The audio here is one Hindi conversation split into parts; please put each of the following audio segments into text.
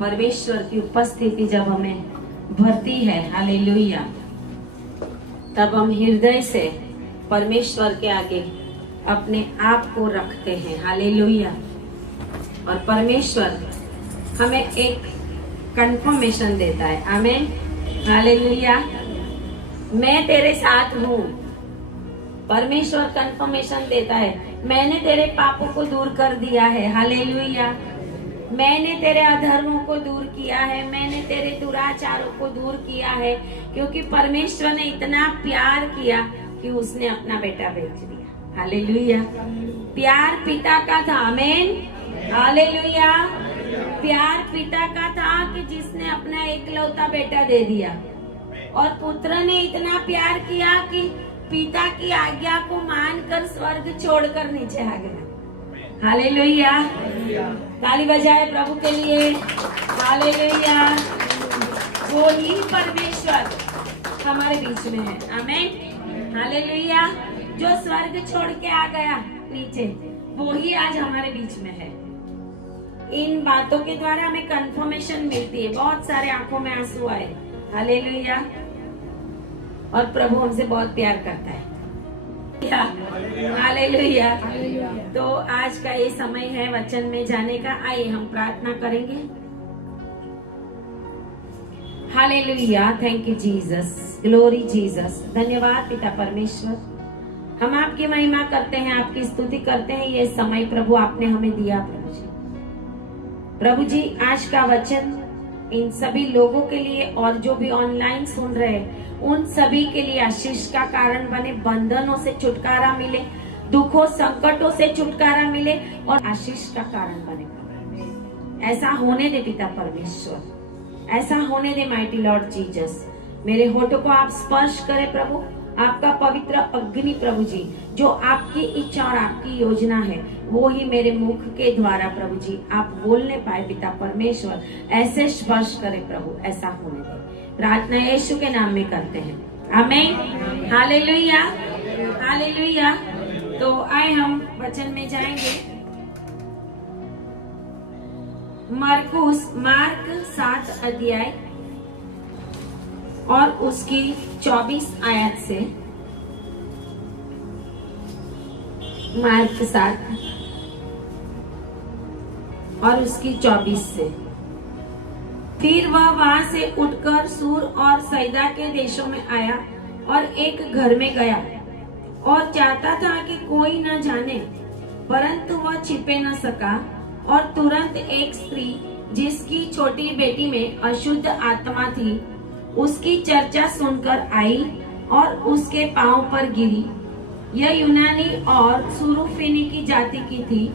परमेश्वर की उपस्थिति जब हमें भरती है, हालेलुया, तब हम हृदय से परमेश्वर के आगे अपने आप को रखते हैं, हालेलुया। और परमेश्वर हमें एक कंफर्मेशन देता है, आमीन, हालेलुया। मैं तेरे साथ हूँ। परमेश्वर कंफर्मेशन देता है, मैंने तेरे पापों को दूर कर दिया है, हालेलुया। मैंने तेरे अधर्मों को दूर किया है, मैंने तेरे दुराचारों को दूर किया है, क्योंकि परमेश्वर ने इतना प्यार किया कि उसने अपना बेटा भेज दिया, हालेलुया। प्यार पिता का था, आमीन, हालेलुया। प्यार पिता का था कि जिसने अपना एकलौता बेटा दे दिया, और पुत्र ने इतना प्यार किया कि पिता की आज्ञा को मानकर स्वर्ग छोड़कर नीचे आ गया, हालेलुया। ताली बजाए प्रभु के लिए, हालेलुया। वो ही परमेश्वर हमारे बीच में है, आमीन, हालेलुया। जो स्वर्ग छोड़ के आ गया नीचे, वो ही आज हमारे बीच में है। इन बातों के द्वारा हमें कंफर्मेशन मिलती है। बहुत सारे आंखों में आंसू आए, हालेलुया। और प्रभु हमसे बहुत प्यार करता है, हालेलुया। तो आज का ये समय है वचन में जाने का। आइए हम प्रार्थना करेंगे। Hallelujah, thank you Jesus, glory Jesus. धन्यवाद पिता परमेश्वर, हम आपकी महिमा करते हैं, आपकी स्तुति करते हैं। ये समय प्रभु आपने हमें दिया प्रभु जी। प्रभु जी, आज का वचन इन सभी लोगों के लिए और जो भी ऑनलाइन सुन रहे हैं उन सभी के लिए आशीष का कारण बने, बंधनों से छुटकारा मिले, दुखों संकटों से छुटकारा मिले और आशीष का कारण बने। ऐसा होने दे पिता परमेश्वर, ऐसा होने दे माइटी लॉर्ड जीसस। मेरे होठों को आप स्पर्श करें प्रभु, आपका पवित्र अग्नि प्रभु जी, जो आपकी इच्छा और आपकी योजना है वो ही मेरे मुख के द्वारा प्रभु जी आप बोलने पाए पिता परमेश्वर। ऐसे स्पर्श करें प्रभु, ऐसा होने दे। प्रार्थना यीशु के नाम में करते हैं, आमीन, हालेलुया, हालेलुया। तो आए हम वचन में जाएंगे। मार्क 7 अध्याय और उसकी 24 आयत से। मार्क 7 और उसकी 24 से। फिर वह वहां से उठकर सूर और सैदा के देशों में आया और एक घर में गया और चाहता था कि कोई न जाने, परंतु वह छिपे न सका। और तुरंत एक स्त्री जिसकी छोटी बेटी में अशुद्ध आत्मा थी उसकी चर्चा सुनकर आई और उसके पांव पर गिरी। यह यूनानी और सुरूफिनी की जाति की थी।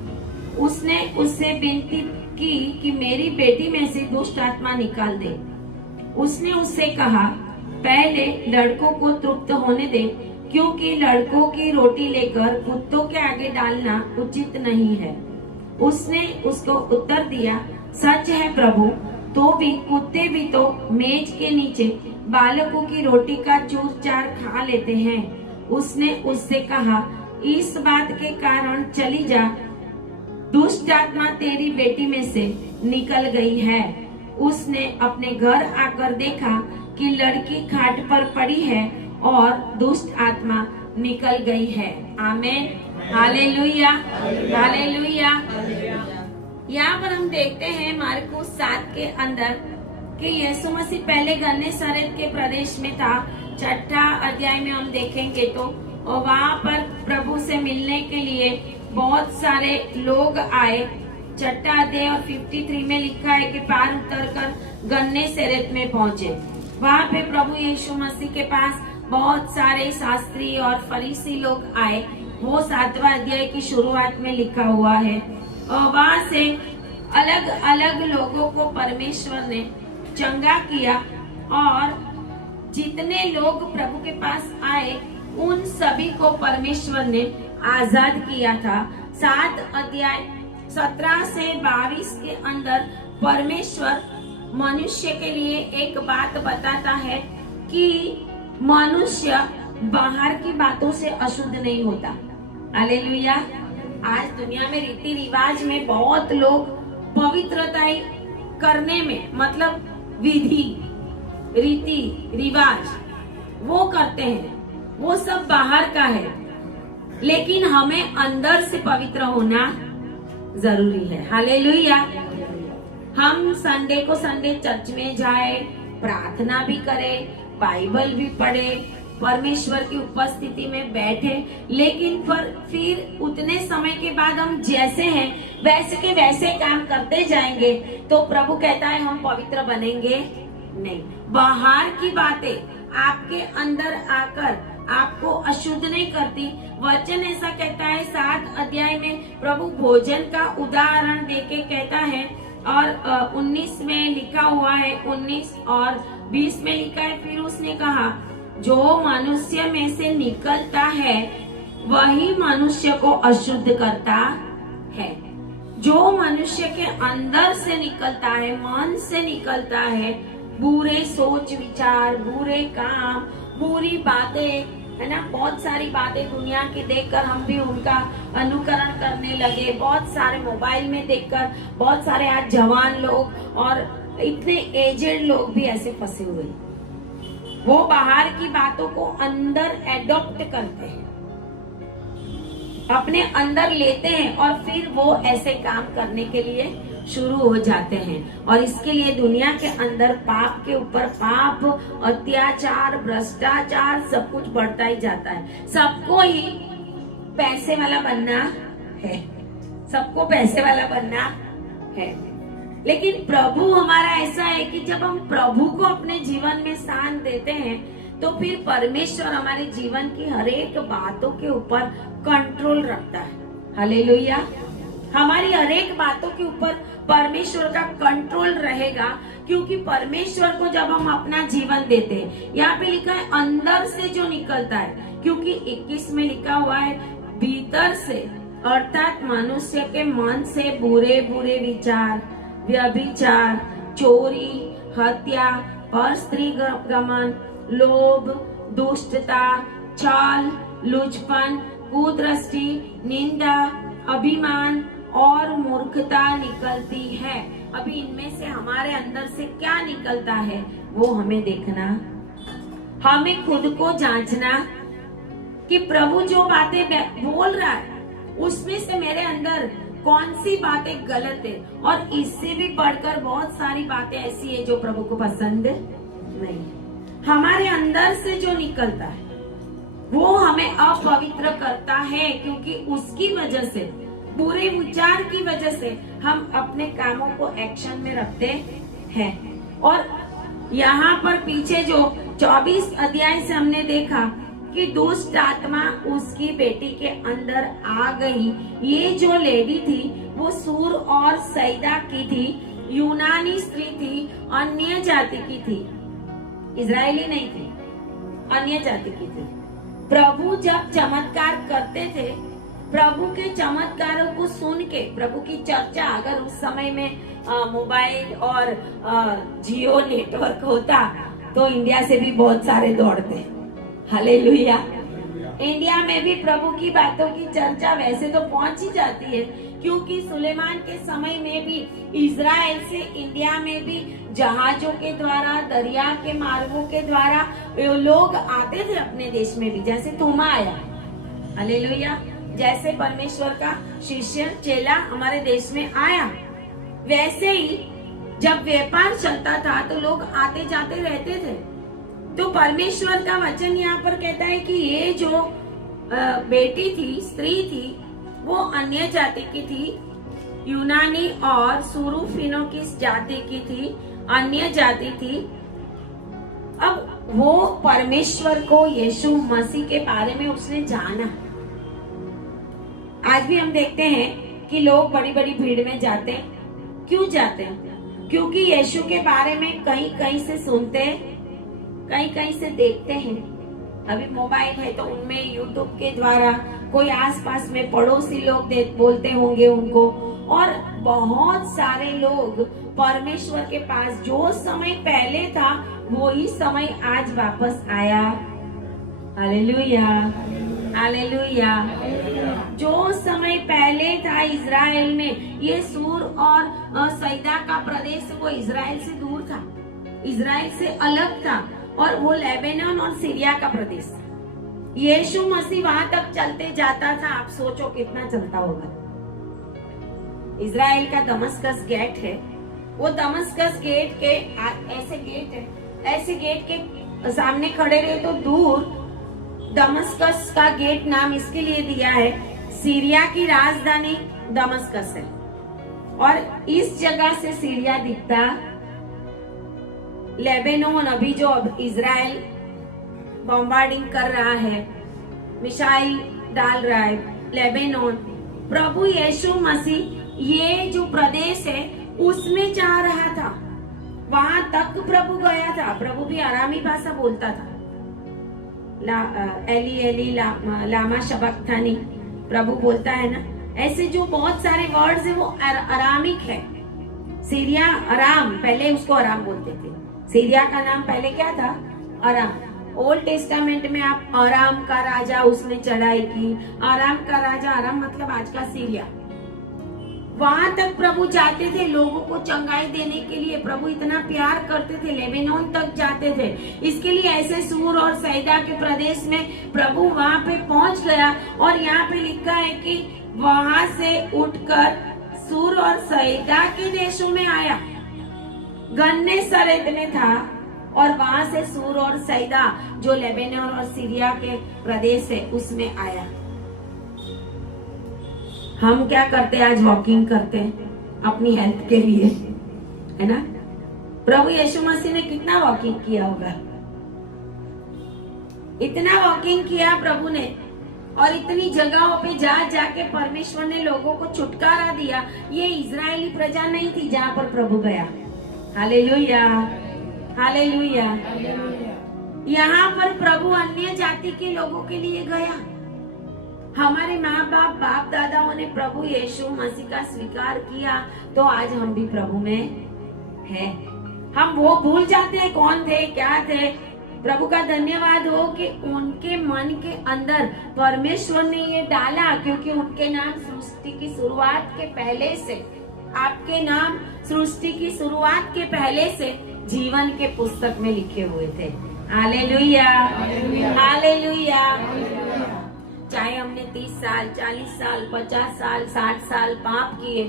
उसने उससे विनती की कि मेरी बेटी में से दुष्ट आत्मा निकाल दे। उसने उससे कहा, पहले लड़कों को तृप्त होने दे, क्योंकि लड़कों की रोटी लेकर कुत्तों के आगे डालना उचित नहीं है। उसने उसको उत्तर दिया, सच है प्रभु, तो भी कुत्ते भी तो मेज के नीचे बालकों की रोटी का चूर चार खा लेते हैं। उसने उससे कहा, इस बात के कारण चली जा, दुष्ट आत्मा तेरी बेटी में से निकल गई है। उसने अपने घर आकर देखा कि लड़की खाट पर पड़ी है और दुष्ट आत्मा निकल गई है, आमीन, हालेलुया, हालेलुया। यहाँ पर हम देखते हैं मार्कुस 7 के अंदर कि यीशु मसीह पहले गन्नेसरेत के प्रदेश में था। 6ठा अध्याय में हम देखेंगे तो, और वहाँ पर प्रभु से मिलने के लिए बहुत सारे लोग आए। 6ठा अध्याय और 53 में लिखा है कि पार उतरकर गन्नेसरेत में पहुंचे। वहाँ पे प्रभु यीशु मसीह के पास बहुत सारे शास्त्री और फरीसी लोग आए। वो 7वां अध्याय की शुरुआत में लिखा हुआ है। और वहाँ से अलग अलग लोगों को परमेश्वर ने चंगा किया और जितने लोग प्रभु के पास आए उन सभी को परमेश्वर ने आजाद किया था। 7 अध्याय 17 से 22 के अंदर परमेश्वर मनुष्य के लिए एक बात बताता है कि मनुष्य बाहर की बातों से अशुद्ध नहीं होता। हालेलुया। आज दुनिया में रीति रिवाज में बहुत लोग पवित्रता करने में, मतलब विधि रीति रिवाज वो करते हैं, वो सब बाहर का है, लेकिन हमें अंदर से पवित्र होना जरूरी है। हालेलुया। हम संडे को संडे चर्च में जाए, प्रार्थना भी करें, बाइबल भी पढ़े, परमेश्वर की उपस्थिति में बैठे, लेकिन फिर उतने समय के बाद हम जैसे हैं वैसे के वैसे काम करते जाएंगे तो प्रभु कहता है हम पवित्र बनेंगे नहीं। बाहर की बातें आपके अंदर आकर आपको अशुद्ध नहीं करती। वचन ऐसा कहता है 7 अध्याय में प्रभु भोजन का उदाहरण देके कहता है, और 19 में लिखा हुआ है, 19 और 20 में लिखा है, फिर उसने कहा जो मनुष्य में से निकलता है वही मनुष्य को अशुद्ध करता है। जो मनुष्य के अंदर से निकलता है, मन से निकलता है, बुरे सोच विचार, बुरे काम, बुरी बातें, है ना, बहुत सारी बातें दुनिया की देखकर हम भी उनका अनुकरण करने लगे। बहुत सारे मोबाइल में देखकर बहुत सारे आज जवान लोग और इतने एजेड लोग भी ऐसे फंसे हुए, वो बाहर की बातों को अंदर एडॉप्ट करते हैं, अपने अंदर लेते हैं और फिर वो ऐसे काम करने के लिए शुरू हो जाते हैं। और इसके लिए दुनिया के अंदर पाप के ऊपर पाप, अत्याचार, भ्रष्टाचार सब कुछ बढ़ता ही जाता है। सबको ही पैसे वाला बनना है, सबको पैसे वाला बनना है, लेकिन प्रभु हमारा ऐसा है कि जब हम प्रभु को अपने जीवन में स्थान देते हैं तो फिर परमेश्वर हमारे जीवन की हर एक बातों के ऊपर कंट्रोल रखता है। हालेलुया। हमारी हर एक बातों के ऊपर परमेश्वर का कंट्रोल रहेगा, क्योंकि परमेश्वर को जब हम अपना जीवन देते हैं, यहाँ पे लिखा है अंदर से जो निकलता है, क्योंकि 21 में लिखा हुआ है भीतर से, अर्थात मनुष्य के मन से बुरे बुरे विचार, व्यभिचार, चोरी, हत्या, परस्त्री गमन, लोभ, दुष्टता, छल, लुचपन, कुदृष्टि, निंदा, अभिमान और मूर्खता निकलती है। अभी इनमें से हमारे अंदर से क्या निकलता है वो हमें देखना, हमें खुद को जांचना कि प्रभु जो बातें बोल रहा है उसमें से मेरे अंदर कौन सी बातें गलत है, और इससे भी बढ़कर बहुत सारी बातें ऐसी है जो प्रभु को पसंद नहीं। हमारे अंदर से जो निकलता है वो हमें अपवित्र करता है, क्योंकि उसकी वजह से, बुरे विचार की वजह से हम अपने कामों को एक्शन में रखते हैं। और यहाँ पर पीछे जो 24 अध्याय से हमने देखा कि दुष्ट आत्मा उसकी बेटी के अंदर आ गई। ये जो लेडी थी वो सूर और सैदा की थी, यूनानी स्त्री थी, अन्य जाति की थी, इजरायली नहीं थी, अन्य जाति की थी। प्रभु जब चमत्कार करते थे, प्रभु के चमत्कारों को सुन के, प्रभु की चर्चा अगर उस समय में मोबाइल और जियो नेटवर्क होता तो इंडिया से भी बहुत सारे दौड़ते। हालेलुया। इंडिया में भी प्रभु की बातों की चर्चा वैसे तो पहुंच ही जाती है, क्योंकि सुलेमान के समय में भी इजराइल से इंडिया में भी जहाजों के द्वारा, दरिया के मार्गों के द्वारा लोग आते थे अपने देश में भी, जैसे थोमा आया। हालेलुया। जैसे परमेश्वर का शिष्य चेला हमारे देश में आया, वैसे ही जब व्यापार चलता था तो लोग आते जाते रहते थे। तो परमेश्वर का वचन यहाँ पर कहता है कि ये जो बेटी थी, स्त्री थी, वो अन्य जाति की थी, यूनानी और सुरूफिनो की जाति की थी, अन्य जाति थी। अब वो परमेश्वर को, यीशु मसीह के बारे में उसने जाना। आज भी हम देखते हैं कि लोग बड़ी बड़ी भीड़ में जाते हैं। क्यों जाते हैं? क्योंकि यीशु के बारे में कहीं कहीं से सुनते हैं, कहीं कहीं से देखते हैं। अभी मोबाइल है तो उनमें यूट्यूब के द्वारा कोई आसपास में पड़ोसी लोग बोलते होंगे उनको, और बहुत सारे लोग परमेश्वर के पास जो समय पहले था वो ही समय आज वापस आया। Hallelujah, hallelujah. जो समय पहले था इज़राइल में, ये सूर और सैदा का प्रदेश वो इज़राइल से दूर था, इज़राइल से अलग था, और वो लेबनान और सीरिया का प्रदेश। यीशु मसीह वहां तक चलते जाता था। आप सोचो कितना चलता होगा। इज़राइल का दमस्कस गेट है, वो दमस्कस गेट के ऐसे गेट है, ऐसे गेट के सामने खड़े रहे तो दूर दमस्कस का गेट नाम इसके लिए दिया है, सीरिया की राजधानी दमस्कस है, और इस जगह से सीरिया दिखता। लेबनान अभी जो इज़राइल बॉम्बार्डिंग कर रहा है, मिसाइल डाल रहा है लेबनान, प्रभु यीशु मसीह ये जो प्रदेश है उसमें जा रहा था, वहां तक प्रभु गया था। प्रभु भी आरामी भाषा बोलता था, एली एली लामा शबक्तानी प्रभु बोलता है ना। ऐसे जो बहुत सारे वर्ड्स है वो अरामिक है। सीरिया अराम, पहले उसको अराम बोलते थे। सीरिया का नाम पहले क्या था? अराम। ओल्ड टेस्टामेंट में आप अराम का राजा उसने चढ़ाई की, अराम का राजा, अराम मतलब आज का सीरिया, वहां तक प्रभु जाते थे लोगों को चंगाई देने के लिए। प्रभु इतना प्यार करते थे, लेबनान तक जाते थे। इसके लिए ऐसे सूर और सैदा के प्रदेश में प्रभु वहां पे पहुंच गया, और यहाँ पे लिखा है कि वहां से उठकर सूर और सैदा के देशों में आया। गन्ने सरेद में था, और वहां से सूर और सैदा जो लेबनान और सीरिया के प्रदेश है उसमें आया। हम क्या करते हैं? आज वॉकिंग करते हैं अपनी हेल्थ के लिए, है ना। प्रभु यीशु मसीह ने कितना वॉकिंग किया होगा, इतना वॉकिंग किया प्रभु ने, और इतनी जगहों पे जा जाके परमेश्वर ने लोगों को छुटकारा दिया। ये इजरायली प्रजा नहीं थी जहाँ पर प्रभु गया। Hallelujah, hallelujah. यहाँ पर प्रभु अन्य जाति के लोगों के लिए गया। हमारे माँ बाप, बाप दादाओं ने प्रभु यीशु मसीह का स्वीकार किया, तो आज हम भी प्रभु में हैं। हम वो भूल जाते हैं कौन थे, क्या थे। प्रभु का धन्यवाद हो कि उनके मन के अंदर परमेश्वर ने ये डाला, क्योंकि उनके नाम सृष्टि की शुरुआत के पहले से, आपके नाम सृष्टि की शुरुआत के पहले से जीवन के पुस्तक में लिखे हुए थे। Hallelujah, hallelujah. चाहे हमने 30 साल, 40 साल, 50 साल, 60 साल पाप किए,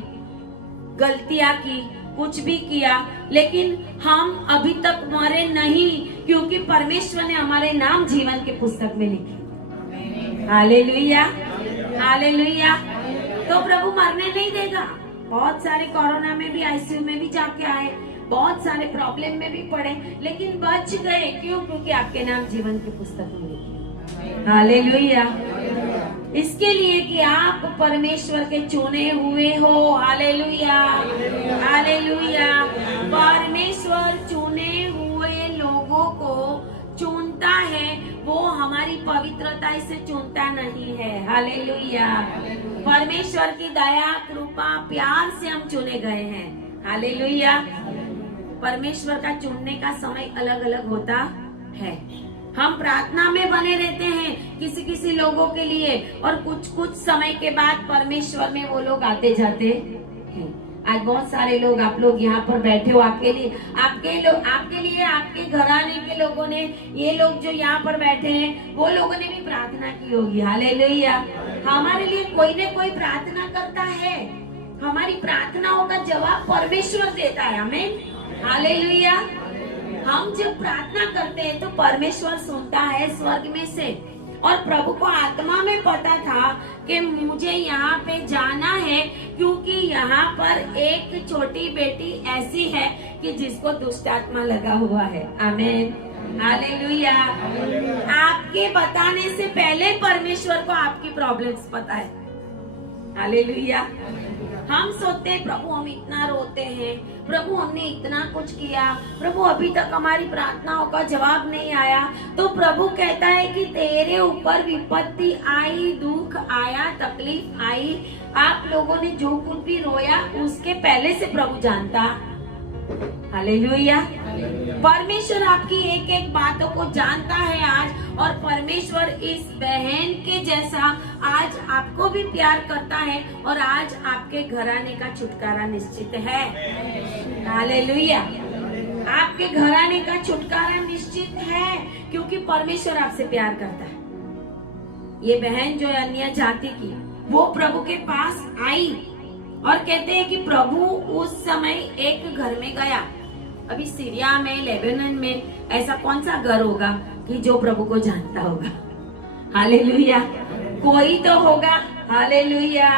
गलतियां की, कुछ भी किया, लेकिन हम अभी तक मरे नहीं, क्योंकि परमेश्वर ने हमारे नाम जीवन के पुस्तक में लिखे। Hallelujah, hallelujah. तो प्रभु मरने नहीं देगा। बहुत सारे कोरोना में भी, आईसीयू में भी जाके आए, बहुत सारे प्रॉब्लम में भी पड़े, लेकिन बच गए। क्यों? क्योंकि आपके नाम जीवन की पुस्तक में लिखे। हालेलुया। इसके लिए कि आप परमेश्वर के चुने हुए हो। Hallelujah, hallelujah. परमेश्वर चुने हुए लोगों को चुनता है, वो हमारी पवित्रता से चुनता नहीं है। हालेलुया। परमेश्वर की दया, कृपा, प्यार से हम चुने गए हैं। हालेलुया। परमेश्वर का चुनने का समय अलग अलग होता है। हम प्रार्थना में बने रहते हैं किसी किसी लोगों के लिए, और कुछ कुछ समय के बाद परमेश्वर में वो लोग आते जाते हैं। आज बहुत सारे लोग, आप लोग यहाँ पर बैठे हो, आपके लिए, आपके घराने के लोगों ने, ये लोग जो यहाँ पर बैठे हैं, वो लोगों ने भी प्रार्थना की होगी। हालेलुया। हमारे लिए कोई न कोई प्रार्थना करता है। हमारी प्रार्थनाओं का जवाब परमेश्वर देता है। आमीन, हालेलुया। हम जब प्रार्थना करते हैं तो परमेश्वर सुनता है स्वर्ग में से। और प्रभु को आत्मा में पता था कि मुझे यहाँ पे जाना है, क्योंकि यहाँ पर एक छोटी बेटी ऐसी है कि जिसको दुष्ट आत्मा लगा हुआ है। आमीन, हालेलुया। आपके बताने से पहले परमेश्वर को आपकी प्रॉब्लम्स पता है। हालेलुया। हम सोचते हैं प्रभु हम इतना रोते हैं, प्रभु हमने इतना कुछ किया, प्रभु अभी तक हमारी प्रार्थनाओं का जवाब नहीं आया। तो प्रभु कहता है कि तेरे ऊपर विपत्ति आई, दुख आया, तकलीफ आई, आप लोगों ने जो कुछ भी रोया उसके पहले से प्रभु जानता हालेलुया। परमेश्वर आपकी एक एक बातों को जानता है आज, और परमेश्वर इस बहन के जैसा आज आपको भी प्यार करता है, और आज आपके घराने का छुटकारा निश्चित है। हालेलुया। आपके घराने का छुटकारा निश्चित है, क्योंकि परमेश्वर आपसे प्यार करता है। ये बहन जो अन्य जाति की, वो प्रभु के पास आई और कहते हैं कि प्रभु उस समय एक घर में गया। अभी सीरिया में, लेबनान में ऐसा कौन सा घर होगा कि जो प्रभु को जानता होगा? हालेलुया। कोई तो होगा। हालेलुया।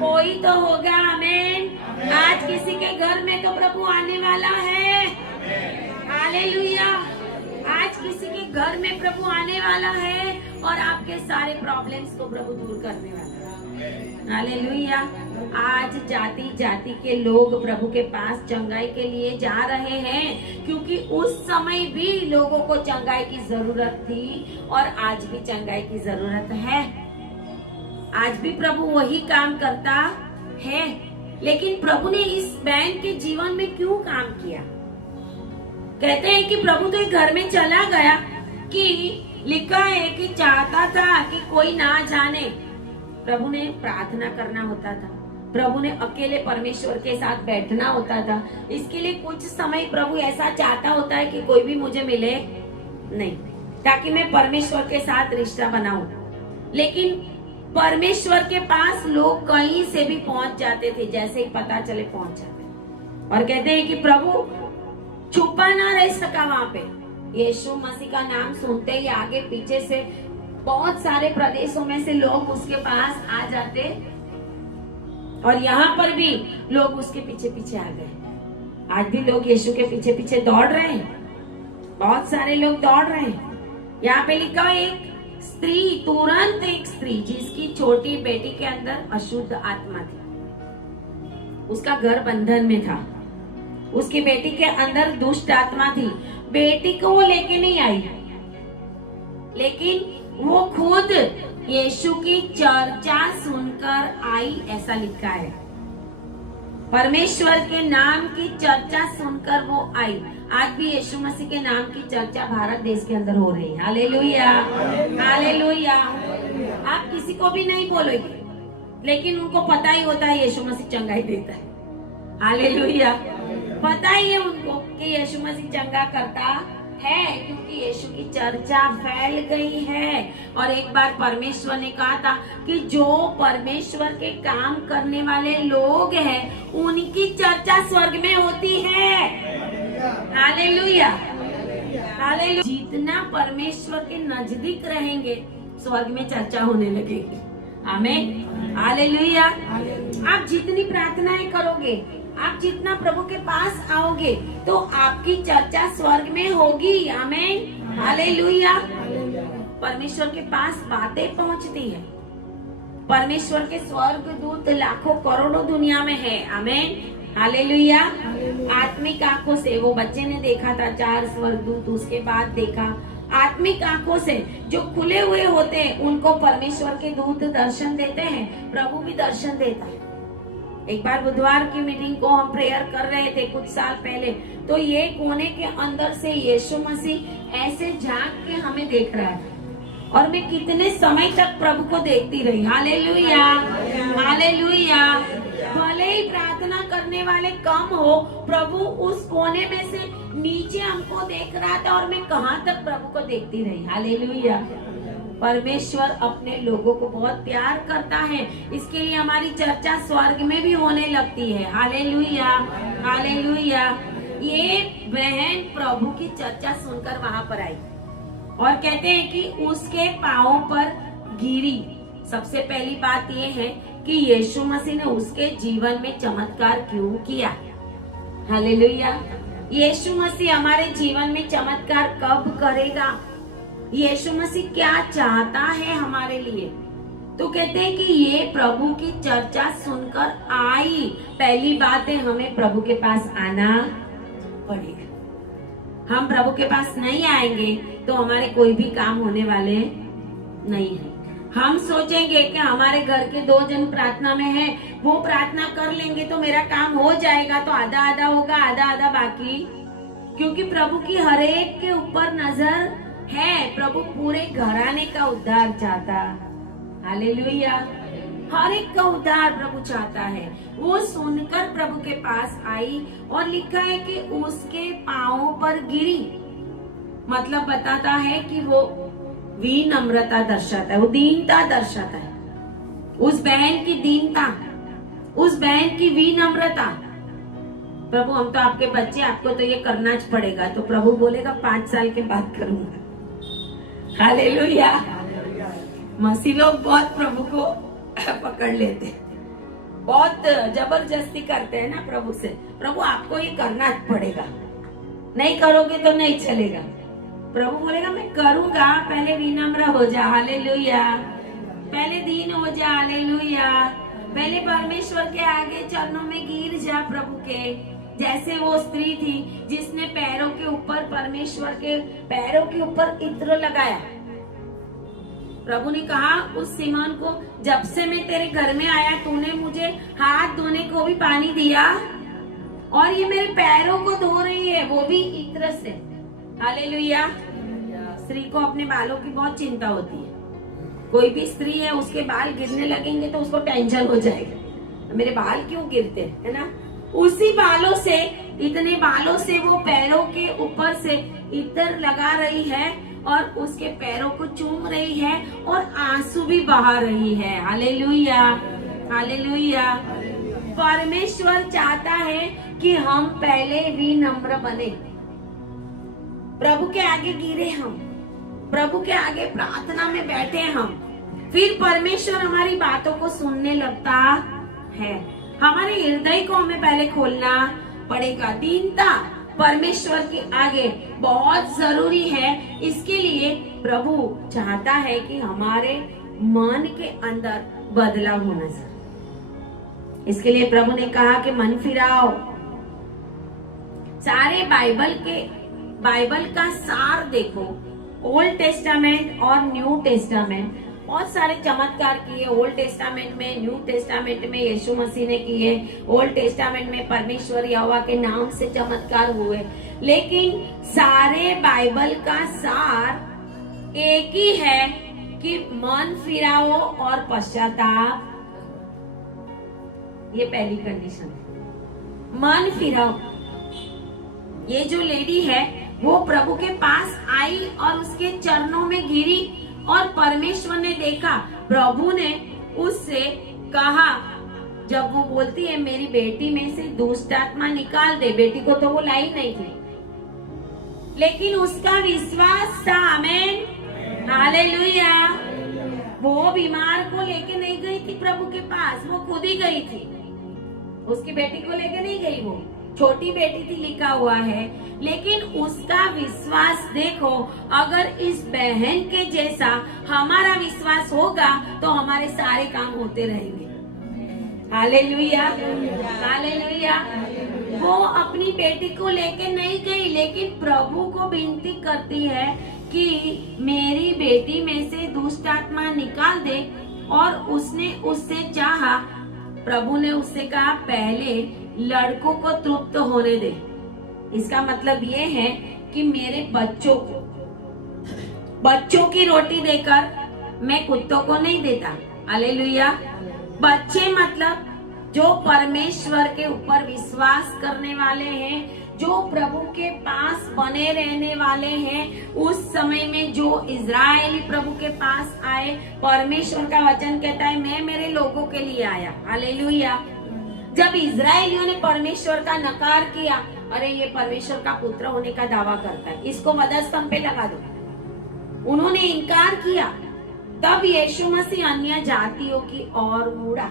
कोई तो होगा। आमीन। आज किसी के घर में तो प्रभु आने वाला है। हालेलुया। आज किसी के घर में प्रभु आने वाला है, और आपके सारे प्रॉब्लम्स को प्रभु दूर करने वाला है। हालेलुया। आज जाति जाति के लोग प्रभु के पास चंगाई के लिए जा रहे हैं, क्योंकि उस समय भी लोगों को चंगाई की जरूरत थी, और आज भी चंगाई की जरूरत है। आज भी प्रभु वही काम करता है। लेकिन प्रभु ने इस बहन के जीवन में क्यों काम किया? कहते हैं कि प्रभु तो एक घर में चला गया, कि लिखा है कि चाहता था कि कोई ना जाने। प्रभु ने प्रार्थना करना होता था, प्रभु ने अकेले परमेश्वर के साथ बैठना होता था। इसके लिए कुछ समय प्रभु ऐसा चाहता होता है कि कोई भी मुझे मिले नहीं, ताकि मैं परमेश्वर के साथ रिश्ता बनाऊं। लेकिन परमेश्वर के पास लोग कहीं से भी पहुंच जाते थे, जैसे ही पता चले पहुंच जाते। और कहते हैं कि प्रभु छुपा ना रह सका वहां पे। यीशु मसीह का नाम सुनते ही आगे पीछे से बहुत सारे प्रदेशों में से लोग उसके पास आ जाते, और यहाँ पर भी लोग उसके पीछे पीछे आ गए। आज भी लोग यीशु के पीछे पीछे दौड़ रहे हैं। बहुत सारे लोग दौड़ रहे हैं। यहाँ पे लिखा है एक स्त्री, तुरंत एक स्त्री जिसकी छोटी बेटी के अंदर अशुद्ध आत्मा थी, उसका घर बंधन में था, उसकी बेटी के अंदर दुष्ट आत्मा थी। बेटी को वो लेके नहीं आई, लेकिन वो खुद यीशु की चर्चा सुनकर आई, ऐसा लिखा है। परमेश्वर के नाम की चर्चा सुनकर वो आई। आज भी यीशु मसीह के नाम की चर्चा भारत देश के अंदर हो रही है। हालेलुया। हालेलुया। आप किसी को भी नहीं बोलोगे, लेकिन उनको पता ही होता है यीशु मसीह चंगाई देता है। हालेलुया। पता ही है उनको कि यीशु मसीह चंगा करता है, क्योंकि यीशु की चर्चा फैल गई है। और एक बार परमेश्वर ने कहा था कि जो परमेश्वर के काम करने वाले लोग हैं, उनकी चर्चा स्वर्ग में होती है। हालेलुया। हालेलुया। जितना परमेश्वर के नजदीक रहेंगे, स्वर्ग में चर्चा होने लगेगी। आमीन। हालेलुया। आप जितनी प्रार्थनाएं करोगे, आप जितना प्रभु के पास आओगे, तो आपकी चर्चा स्वर्ग में होगी। आमीन। हालेलुया। परमेश्वर के पास बातें पहुंचती है। परमेश्वर के स्वर्ग दूत लाखों करोड़ों दुनिया में है। आमीन। हालेलुया। आत्मिक आंखों से वो बच्चे ने देखा था 4 स्वर्गदूत, उसके बाद देखा आत्मिक आंखों से जो खुले हुए होते हैं, उनको परमेश्वर के दूत दर्शन देते हैं। प्रभु भी दर्शन देता है। एक बार बुधवार की मीटिंग को हम प्रेयर कर रहे थे कुछ साल पहले, तो ये कोने के अंदर से यीशु मसीह ऐसे झांक के हमें देख रहा है, और मैं कितने समय तक प्रभु को देखती रही। हालेलुया। हालेलुया। भले ही प्रार्थना करने वाले कम हो, प्रभु उस कोने में से नीचे हमको देख रहा था, और मैं कहाँ तक प्रभु को देखती रही। हालेलुया। परमेश्वर अपने लोगों को बहुत प्यार करता है, इसके लिए हमारी चर्चा स्वर्ग में भी होने लगती है। हालेलुया। हालेलुया। ये बहन प्रभु की चर्चा सुनकर वहां पर आई, और कहते हैं कि उसके पांवों पर गिरी। सबसे पहली बात ये है कि यीशु मसीह ने उसके जीवन में चमत्कार क्यों किया। हालेलुया। यीशु मसीह हमारे जीवन में चमत्कार कब करेगा? यीशु मसीह क्या चाहता है हमारे लिए? तो कहते हैं कि ये प्रभु की चर्चा सुनकर आई। पहली बात है, हमें प्रभु के पास आना पड़ेगा। हम प्रभु के पास नहीं आएंगे तो हमारे कोई भी काम होने वाले नहीं है। हम सोचेंगे कि हमारे घर के 2 जन प्रार्थना में है, वो प्रार्थना कर लेंगे तो मेरा काम हो जाएगा, तो आधा आधा होगा, आधा आधा बाकी। क्योंकि प्रभु की हर एक के ऊपर नजर है। प्रभु पूरे घराने का उद्धार चाहता। हालेलुया। हर एक का उद्धार प्रभु चाहता है। वो सुनकर प्रभु के पास आई और लिखा है कि उसके पांवों पर गिरी। मतलब बताता है कि वो विनम्रता दर्शाता है, वो दीनता दर्शाता है। उस बहन की दीनता, उस बहन की विनम्रता। प्रभु हम तो आपके बच्चे, आपको तो ये करना पड़ेगा। तो प्रभु बोलेगा 5 साल के बाद करूंगा। हालेलुया। मसीह लोग बहुत प्रभु को पकड़ लेते, बहुत जबरदस्ती करते हैं ना प्रभु से। प्रभु आपको ये करना पड़ेगा, नहीं करोगे तो नहीं चलेगा। प्रभु बोलेगा मैं करूंगा, पहले विनम्र हो जा। हालेलुया। पहले दीन हो जा। हालेलुया। पहले परमेश्वर के आगे चरणों में गिर जा प्रभु के। जैसे वो स्त्री थी जिसने पैरों के ऊपर, परमेश्वर के पैरों के ऊपर इत्र लगाया। प्रभु ने कहा उस सिमोन को, जब से मैं तेरे घर में आया तूने मुझे हाथ धोने को भी पानी दिया और ये मेरे पैरों को धो रही है, वो भी इत्र से। हालेलुया। स्त्री को अपने बालों की बहुत चिंता होती है। कोई भी स्त्री है, उसके बाल गिरने लगेंगे तो उसको टेंशन हो जाएगा, मेरे बाल क्यों गिरते है ना। उसी बालों से, इतने बालों से वो पैरों के ऊपर से इत्र लगा रही है और उसके पैरों को चूम रही है और आंसू भी बहा रही है। हालेलुया। हालेलुया। परमेश्वर चाहता है कि हम पहले विनम्र बने, प्रभु के आगे गिरे, हम प्रभु के आगे प्रार्थना में बैठे हम, फिर परमेश्वर हमारी बातों को सुनने लगता है। हमारे हृदय को हमें पहले खोलना पड़ेगा। दीनता परमेश्वर के आगे बहुत जरूरी है। इसके लिए प्रभु चाहता है कि हमारे मन के अंदर बदलाव होना चाहिए। इसके लिए प्रभु ने कहा कि मन फिराओ। सारे बाइबल का सार देखो, ओल्ड टेस्टामेंट और न्यू टेस्टामेंट, बहुत सारे चमत्कार किए। ओल्ड टेस्टामेंट में, न्यू टेस्टामेंट में यीशु मसीह ने किए। ओल्ड टेस्टामेंट में परमेश्वर यहोवा के नाम से चमत्कार हुए। लेकिन सारे बाइबल का सार एक ही है कि मन फिराओ और पश्चाताप। ये पहली कंडीशन, मन फिराओ। ये जो लेडी है वो प्रभु के पास आई और उसके चरणों में गिरी और परमेश्वर ने देखा। प्रभु ने उससे कहा, जब वो बोलती है मेरी बेटी में से दुष्ट आत्मा निकाल दे, बेटी को तो वो लाई नहीं थी, लेकिन उसका विश्वास था। आमीन। हालेलुया। वो बीमार को लेके नहीं गई थी प्रभु के पास, वो खुद ही गई थी। उसकी बेटी को लेके नहीं गई, वो छोटी बेटी थी लिखा हुआ है, लेकिन उसका विश्वास देखो। अगर इस बहन के जैसा हमारा विश्वास होगा तो हमारे सारे काम होते रहेंगे। हालेलुया। हालेलुया। वो अपनी बेटी को लेके नहीं गई, लेकिन प्रभु को विनती करती है कि मेरी बेटी में से दुष्ट आत्मा निकाल दे। और उसने उससे चाहा, प्रभु ने उससे कहा पहले लड़कों को तृप्त होने दे। इसका मतलब ये है कि मेरे बच्चों की रोटी देकर मैं कुत्तों को नहीं देता। हालेलुया। बच्चे मतलब जो परमेश्वर के ऊपर विश्वास करने वाले हैं, जो प्रभु के पास बने रहने वाले हैं। उस समय में जो इजरायली प्रभु के पास आए, परमेश्वर का वचन कहता है मैं मेरे लोगों के लिए आया। हालेलुया। जब इजरायलियों ने परमेश्वर का नकार किया, अरे ये परमेश्वर का पुत्र होने का दावा करता है, इसको वधस्तंभ पे लगा दो, उन्होंने इनकार किया, तब यीशु मसीह अन्य जातियों की ओर मुड़ा,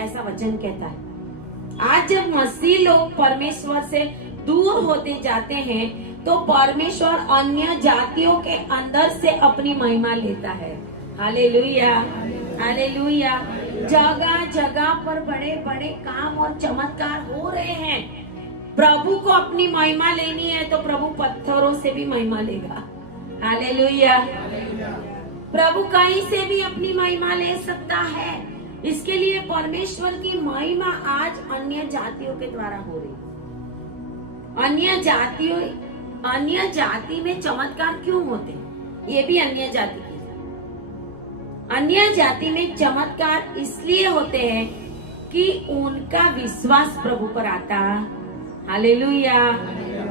ऐसा वचन कहता है। आज जब मसीह लोग परमेश्वर से दूर होते जाते हैं तो परमेश्वर अन्य जातियों के अंदर से अपनी महिमा लेता है। हालेलुया। हालेलुया। जगह जगह पर बड़े बड़े काम और चमत्कार हो रहे हैं। प्रभु को अपनी महिमा लेनी है तो प्रभु पत्थरों से भी महिमा लेगा। हालेलुया। प्रभु कहीं से भी अपनी महिमा ले सकता है। इसके लिए परमेश्वर की महिमा आज अन्य जातियों के द्वारा हो रही। अन्य जाति में चमत्कार क्यों होते? ये भी अन्य जाति की। अन्य जाति में चमत्कार इसलिए होते हैं कि उनका विश्वास प्रभु पर आता। Hallelujah,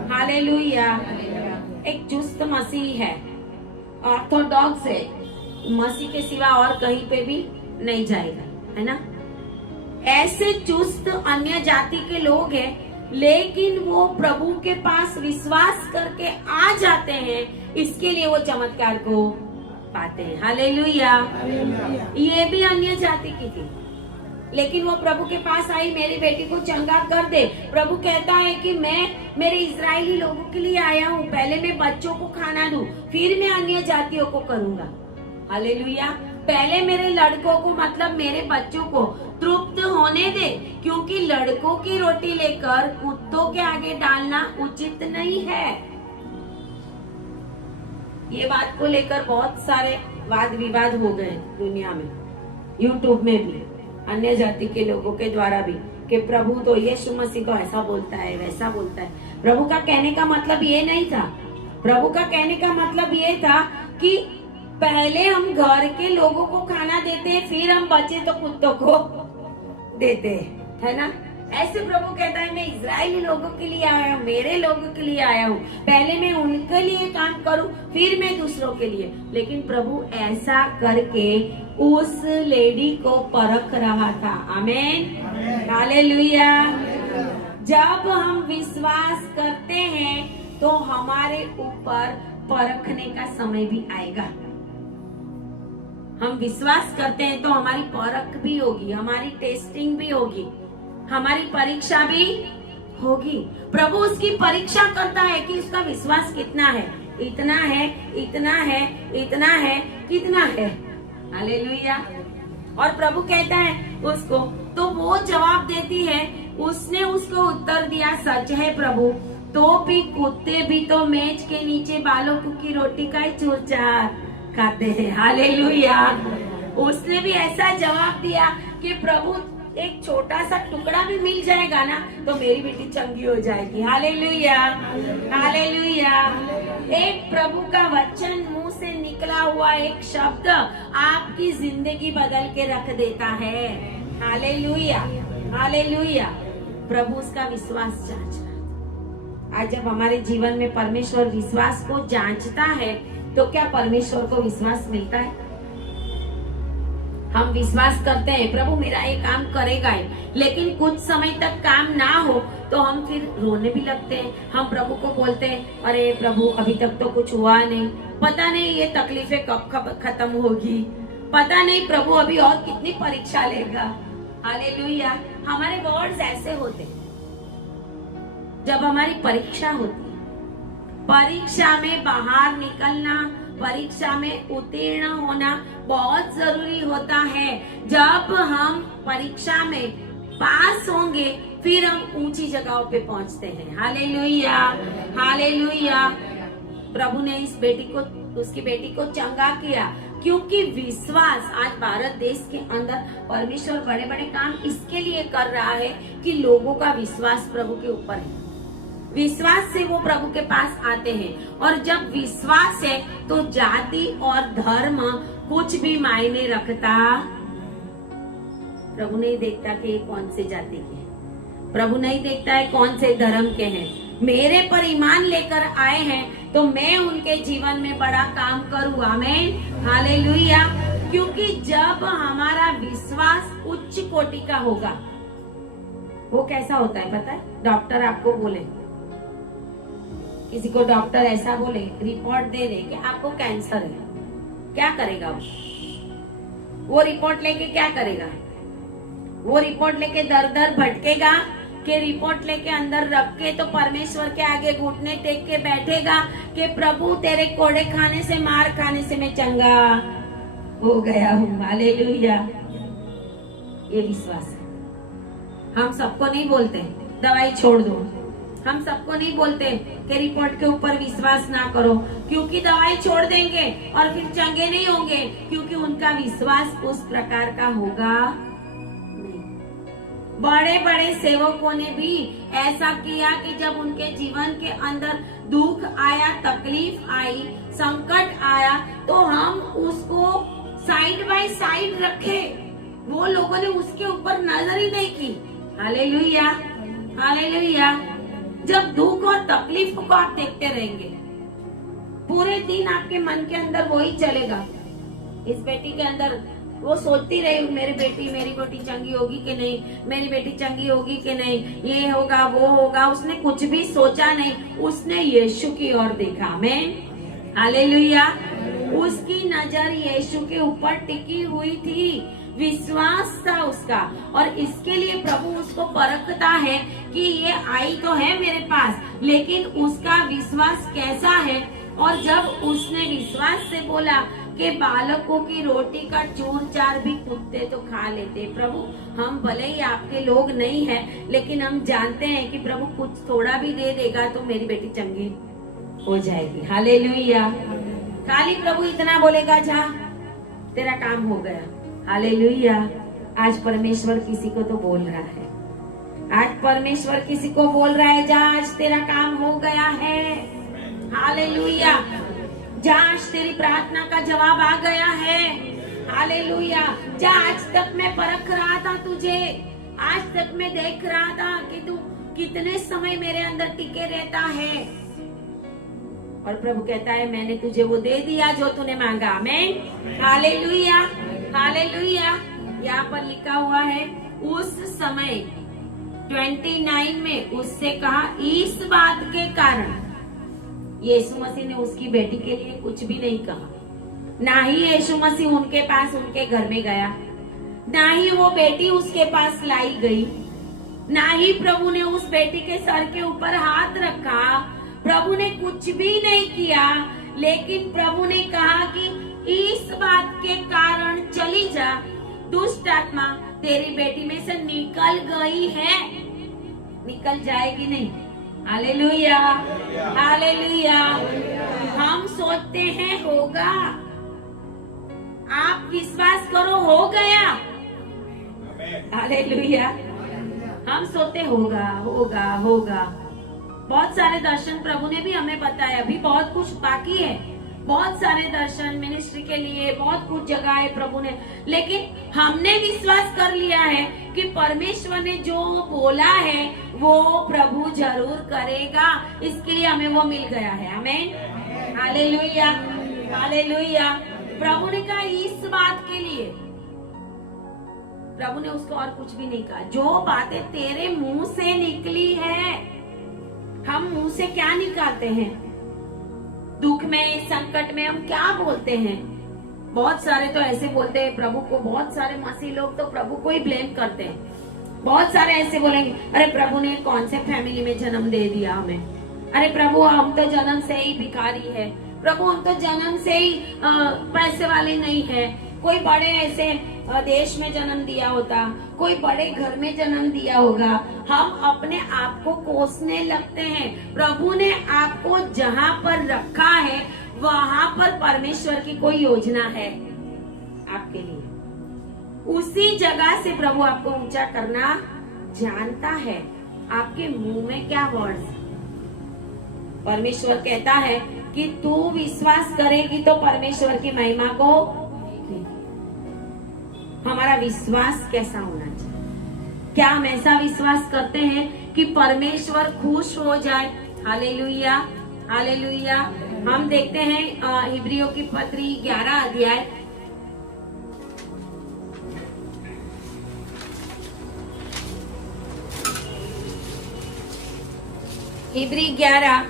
hallelujah. एक चुस्त मसीह है, ऑर्थोडॉक्स है, मसीह के सिवा और कहीं पे भी नहीं जाएगा, है ना। ऐसे चुस्त अन्य जाति के लोग हैं, लेकिन वो प्रभु के पास विश्वास करके आ जाते हैं, इसके लिए वो चमत्कार को पाते हैं। हालेलुया। ये भी अन्य जाति की थी, लेकिन वो प्रभु के पास आई, मेरी बेटी को चंगा कर दे। प्रभु कहता है कि मैं मेरे इजरायली लोगों के लिए आया हूँ, पहले मैं बच्चों को खाना दूं, फिर मैं अन्य जातियों को करूंगा। हालेलुया। पहले मेरे लड़कों को, मतलब मेरे बच्चों को तृप्त होने दे, क्योंकि लड़कों की रोटी लेकर कुत्तों के आगे डालना उचित नहीं है। ये बात को लेकर बहुत सारे वाद विवाद हो गए दुनिया में, यूट्यूब में भी, अन्य जाति के लोगों के द्वारा भी, कि प्रभु तो यीशु मसीह को ऐसा बोलता है, वैसा बोलता है। प्रभु का कहने का मतलब ये नहीं था। प्रभु का कहने का मतलब ये था कि पहले हम घर के लोगों को खाना देते हैं, फिर हम बचे तो कुत्तों को देते हैं, है ना। ऐसे प्रभु कहता है मैं इजरायली लोगों के लिए आया हूँ, मेरे लोगों के लिए आया हूँ, पहले मैं उनके लिए काम करूँ, फिर मैं दूसरों के लिए। लेकिन प्रभु ऐसा करके उस लेडी को परख रहा था। आमीन, हालेलुया। जब हम विश्वास करते हैं तो हमारे ऊपर परखने का समय भी आएगा। हम विश्वास करते हैं तो हमारी परख भी होगी, हमारी टेस्टिंग भी होगी, हमारी परीक्षा भी होगी। प्रभु उसकी परीक्षा करता है कि उसका विश्वास कितना है, इतना है, इतना है, इतना है, कितना है। हालेलुया। और प्रभु कहता है उसको, तो वो जवाब देती है, उसने उसको उत्तर दिया, सच है प्रभु, तो भी कुत्ते भी तो मेज के नीचे बालों की रोटी का ही चूरचार खाते हैं। हालेलुया। उसने भी ऐसा जवाब दिया कि प्रभु एक छोटा सा टुकड़ा भी मिल जाएगा ना तो मेरी बेटी चंगी हो जाएगी। Hallelujah, hallelujah. एक प्रभु का वचन मुंह से निकला हुआ एक शब्द आपकी जिंदगी बदल के रख देता है। Hallelujah, hallelujah. प्रभु उसका विश्वास जांच रहा। आज जब हमारे जीवन में परमेश्वर विश्वास को जांचता है तो क्या परमेश्वर को विश्वास मिलता है? हम विश्वास करते हैं प्रभु मेरा ये काम करेगा ही, लेकिन कुछ समय तक काम ना हो तो हम फिर रोने भी लगते हैं। हम प्रभु को बोलते हैं, अरे प्रभु अभी तक तो कुछ हुआ नहीं, पता नहीं ये तकलीफें कब खत्म होगी, पता नहीं प्रभु अभी और कितनी परीक्षा लेगा। हालेलुया। हमारे वर्ड्स ऐसे होते हैं जब हमारी परीक्षा होती है। परीक्षा में बाहर निकलना, परीक्षा में उत्तीर्ण होना बहुत जरूरी होता है। जब हम परीक्षा में पास होंगे फिर हम ऊंची जगहों पे पहुंचते हैं। Hallelujah, hallelujah. प्रभु ने इस बेटी को, उसकी बेटी को चंगा किया क्योंकि विश्वास। आज भारत देश के अंदर परमेश्वर बड़े बड़े काम इसके लिए कर रहा है कि लोगों का विश्वास प्रभु के ऊपर है। विश्वास से वो प्रभु के पास आते हैं, और जब विश्वास है तो जाति और धर्म कुछ भी मायने रखता। प्रभु नहीं देखता कि ये कौन से जाति के हैं, प्रभु नहीं देखता है कौन से धर्म के हैं। मेरे पर ईमान लेकर आए हैं तो मैं उनके जीवन में बड़ा काम करूँ। आमीन, हालेलुया। क्योंकि जब हमारा विश्वास उच्च कोटि का होगा, वो कैसा होता है पता है? डॉक्टर आपको बोले, किसी को डॉक्टर ऐसा बोले, रिपोर्ट दे दे कि आपको कैंसर है, क्या करेगा वो रिपोर्ट लेके क्या करेगा? वो रिपोर्ट लेके दर दर भटकेगा कि रिपोर्ट लेके अंदर रख के तो परमेश्वर के आगे घुटने टेक के बैठेगा कि प्रभु तेरे कोड़े खाने से, मार खाने से मैं चंगा हो गया हूँ। हालेलुया। ये विश्वास है। हम सबको नहीं बोलते दवाई छोड़ दो, हम सबको नहीं बोलते कि रिपोर्ट के ऊपर विश्वास ना करो, क्योंकि दवाई छोड़ देंगे और फिर चंगे नहीं होंगे, क्योंकि उनका विश्वास उस प्रकार का होगा नहीं। बड़े बड़े सेवकों ने भी ऐसा किया कि जब उनके जीवन के अंदर दुख आया, तकलीफ आई, संकट आया, तो हम उसको साइड बाय साइड रखे, वो लोगों ने उसके ऊपर नजर ही नहीं की। Hallelujah, hallelujah. जब दुख और तकलीफ को आप देखते रहेंगे, पूरे दिन आपके मन के अंदर वही चलेगा। इस बेटी के अंदर वो सोचती रही, मेरी बेटी चंगी होगी कि नहीं, मेरी बेटी चंगी होगी कि नहीं, ये होगा वो होगा। उसने कुछ भी सोचा नहीं, उसने यीशु की ओर देखा। आमीन, हालेलुया। उसकी नजर यीशु के ऊपर टिकी हुई थी, विश्वास था उसका, और इसके लिए प्रभु उसको परखता है कि ये आई तो है मेरे पास, लेकिन उसका विश्वास कैसा है। और जब उसने विश्वास से बोला कि बालकों की रोटी का चूर चार भी कुत्ते तो खा लेते, प्रभु हम भले ही आपके लोग नहीं है, लेकिन हम जानते हैं कि प्रभु कुछ थोड़ा भी दे देगा तो मेरी बेटी चंगी हो जाएगी। हालेलुया। खाली प्रभु इतना बोलेगा, जा तेरा काम हो गया। हालेलुया। आज परमेश्वर किसी को तो बोल रहा है, आज परमेश्वर किसी को बोल रहा है, जा आज तेरा काम हो गया है। हालेलुया। जा आज तेरी प्रार्थना का जवाब आ गया है। हालेलुया। जा आज तक मैं परख रहा था तुझे, आज तक मैं देख रहा था कि तू कितने समय मेरे अंदर टिके रहता है, और प्रभु कहता है मैंने तुझे वो दे दिया जो तूने मांगा। आमीन, हालेलुया, हालेलुया। यहाँ पर लिखा हुआ है, उस समय 29 में उससे कहा, इस बात के कारण यीशु मसीह ने उसकी बेटी के लिए कुछ भी नहीं कहा। ना ही यीशु मसीह उनके पास उनके घर में गया, ना ही वो बेटी उसके पास लाई गई, ना ही प्रभु ने उस बेटी के सर के ऊपर हाथ रखा। प्रभु ने कुछ भी नहीं किया, लेकिन प्रभु ने कहा कि इस बात के कारण चली जा, दुष्ट आत्मा तेरी बेटी में से निकल गई है, निकल जाएगी नहीं। Hallelujah, hallelujah. हम सोचते हैं होगा, आप विश्वास करो हो गया। हालेलुया। हम सोचते होगा होगा होगा। बहुत सारे दर्शन प्रभु ने भी हमें बताया, अभी बहुत कुछ बाकी है, बहुत सारे दर्शन मिनिस्ट्री के लिए, बहुत कुछ जगह है प्रभु ने, लेकिन हमने विश्वास कर लिया है कि परमेश्वर ने जो बोला है वो प्रभु जरूर करेगा, इसके लिए हमें वो मिल गया है। आमीन, हालेलुया, हालेलुया। प्रभु ने कहा इस बात के लिए, प्रभु ने उसको और कुछ भी नहीं कहा। जो बातें तेरे मुंह से निकली है, हम मुंह से क्या निकालते हैं, दुख में संकट में हम क्या बोलते हैं। बहुत सारे तो ऐसे बोलते हैं प्रभु को, बहुत सारे मसीह लोग तो प्रभु को ही ब्लेम करते हैं। बहुत सारे ऐसे बोलेंगे, अरे प्रभु ने कौन से फैमिली में जन्म दे दिया हमें, अरे प्रभु हम तो जन्म से ही भिखारी है, प्रभु हम तो जन्म से ही पैसे वाले नहीं है। कोई बड़े ऐसे देश में जन्म दिया होता, कोई बड़े घर में जन्म दिया होगा। हम अपने आप को कोसने लगते हैं। प्रभु ने आपको जहाँ पर रखा है वहाँ पर परमेश्वर की कोई योजना है आपके लिए, उसी जगह से प्रभु आपको ऊंचा करना जानता है। आपके मुंह में क्या वर्ड्स, परमेश्वर कहता है कि तू विश्वास करेगी तो परमेश्वर की महिमा को देखेगी। हमारा विश्वास कैसा होना चाहिए? क्या हम ऐसा विश्वास करते हैं कि परमेश्वर खुश हो जाए? Hallelujah, hallelujah. हम देखते हैं इब्रियों की पत्री 11 अध्याय, इब्री 11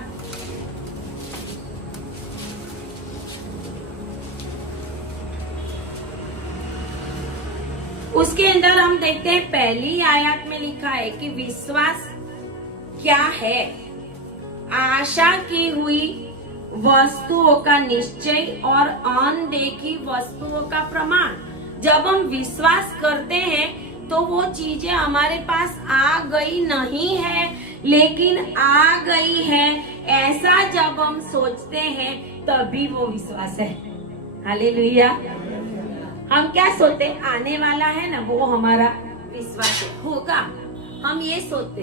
उसके अंदर हम देखते हैं पहली आयत में लिखा है कि विश्वास क्या है? आशा की हुई वस्तुओं का निश्चय और अनदेखी वस्तुओं का प्रमाण। जब हम विश्वास करते हैं तो वो चीजें हमारे पास आ गई नहीं है, लेकिन आ गई है, ऐसा जब हम सोचते हैं तभी वो विश्वास है। हालेलुया। हम क्या सोचते हैं, आने वाला है ना, वो हमारा विश्वास है। होगा, हम ये सोचते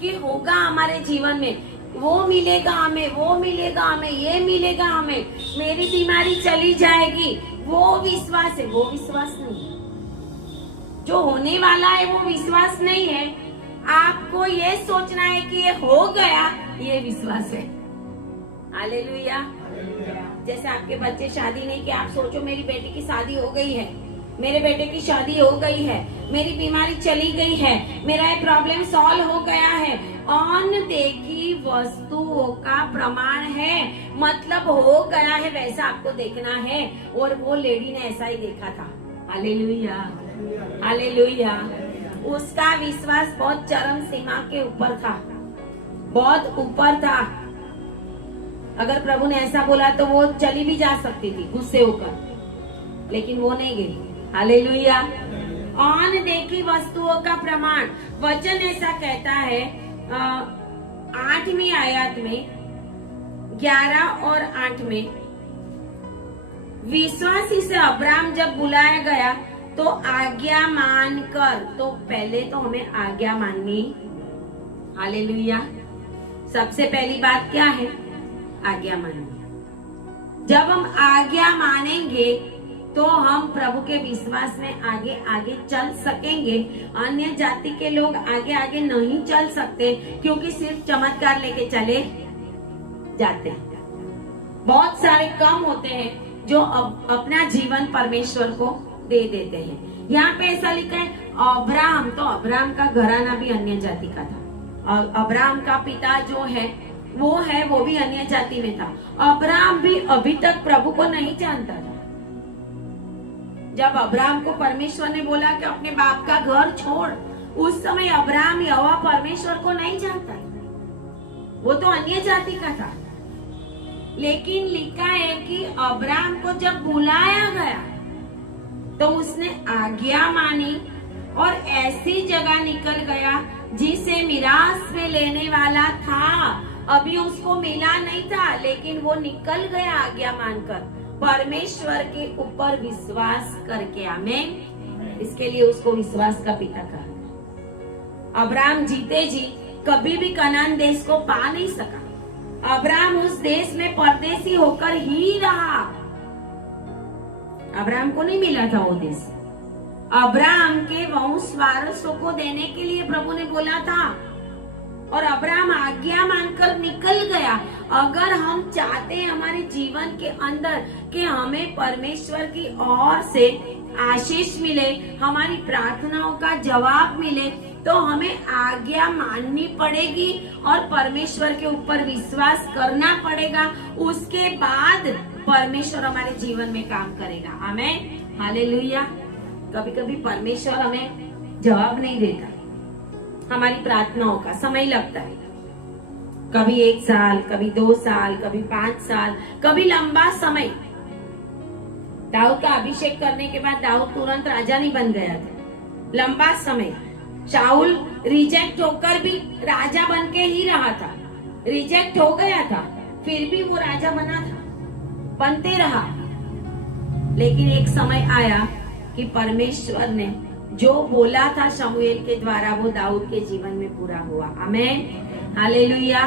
कि होगा हमारे जीवन में, वो मिलेगा हमें, वो मिलेगा हमें, ये मिलेगा हमें, मेरी बीमारी चली जाएगी, वो विश्वास है। वो विश्वास नहीं है। जो होने वाला है वो विश्वास नहीं है। आपको ये सोचना है कि ये हो गया, ये विश्वास है। हालेलुया। जैसे आपके बच्चे शादी नहीं की, आप सोचो मेरी बेटी की शादी हो गई है, मेरे बेटे की शादी हो गई है, मेरी बीमारी चली गई है, मेरा ये प्रॉब्लम सॉल्व हो गया है। अनदेखी वस्तुओं का प्रमाण है, मतलब हो गया है वैसा आपको देखना है। और वो लेडी ने ऐसा ही देखा था। Hallelujah, hallelujah. उसका विश्वास बहुत चरम सीमा के ऊपर था, बहुत ऊपर था। अगर प्रभु ने ऐसा बोला तो वो चली भी जा सकती थी गुस्से होकर, लेकिन वो नहीं गई। हालेलुया। अनदेखी वस्तुओं का प्रमाण, वचन ऐसा कहता है 8वीं आयत में, 11 और 8 में, विश्वासी से अब्राहम जब बुलाया गया तो आज्ञा मानकर, तो पहले तो हमें आज्ञा माननी। हालेलुया। सबसे पहली बात क्या है? आज्ञा माननी। जब हम आज्ञा मानेंगे तो हम प्रभु के विश्वास में आगे आगे चल सकेंगे। अन्य जाति के लोग आगे आगे नहीं चल सकते, क्योंकि सिर्फ चमत्कार लेके चले जाते हैं। बहुत सारे कम होते हैं जो अपना जीवन परमेश्वर को दे देते हैं। यहाँ पे ऐसा लिखा है अब्राहम, तो अब्राहम का घराना भी अन्य जाति का था। और अब्राहम का पिता जो है वो भी अन्य जाति में था। अब्राहम भी अभी तक प्रभु को नहीं जानता था। जब अब्राहम को परमेश्वर ने बोला कि अपने बाप का घर छोड़, उस समय अब्राहम यहोवा परमेश्वर को नहीं जानता था, वो तो अन्य जाति का था। लेकिन लिखा है कि अब्राहम को जब बुलाया गया तो उसने आज्ञा मानी और ऐसी जगह निकल गया जिसे मिरास में लेने वाला था। अभी उसको मिला नहीं था, लेकिन वो निकल गया आज्ञा मानकर, परमेश्वर के ऊपर विश्वास करके। आमीन। इसके लिए उसको विश्वास का पिता कहा। अब्राहम जीते जी कभी भी कनान देश को पा नहीं सका। अब्राहम उस देश में परदेसी होकर ही रहा। अब्राहम को नहीं मिला था वो देश। अब्राहम के वंश वारसों को देने के लिए प्रभु ने बोला था, और अब्राहम आज्ञा मानकर निकल गया। अगर हम चाहते हैं हमारे जीवन के अंदर कि हमें परमेश्वर की ओर से आशीष मिले, हमारी प्रार्थनाओं का जवाब मिले, तो हमें आज्ञा माननी पड़ेगी और परमेश्वर के ऊपर विश्वास करना पड़ेगा। उसके बाद परमेश्वर हमारे जीवन में काम करेगा। आमीन। हालेलुया। कभी कभी परमेश्वर हमें जवाब नहीं देता, हमारी प्रार्थनाओं का समय लगता है। कभी 1 साल, कभी 2 साल, कभी 5 साल, कभी लंबा समय। दाऊद का अभिषेक करने के बाद दाऊद तुरंत राजा नहीं बन गया था, लंबा समय। शाऊल रिजेक्ट होकर भी राजा बन के ही रहा था, रिजेक्ट हो गया था, फिर भी वो राजा बना था, बनते रहा। लेकिन एक समय आया कि परमेश्वर ने जो बोला था शमूएल के द्वारा, वो दाऊद के जीवन में पूरा हुआ। आमीन। हालेलुया।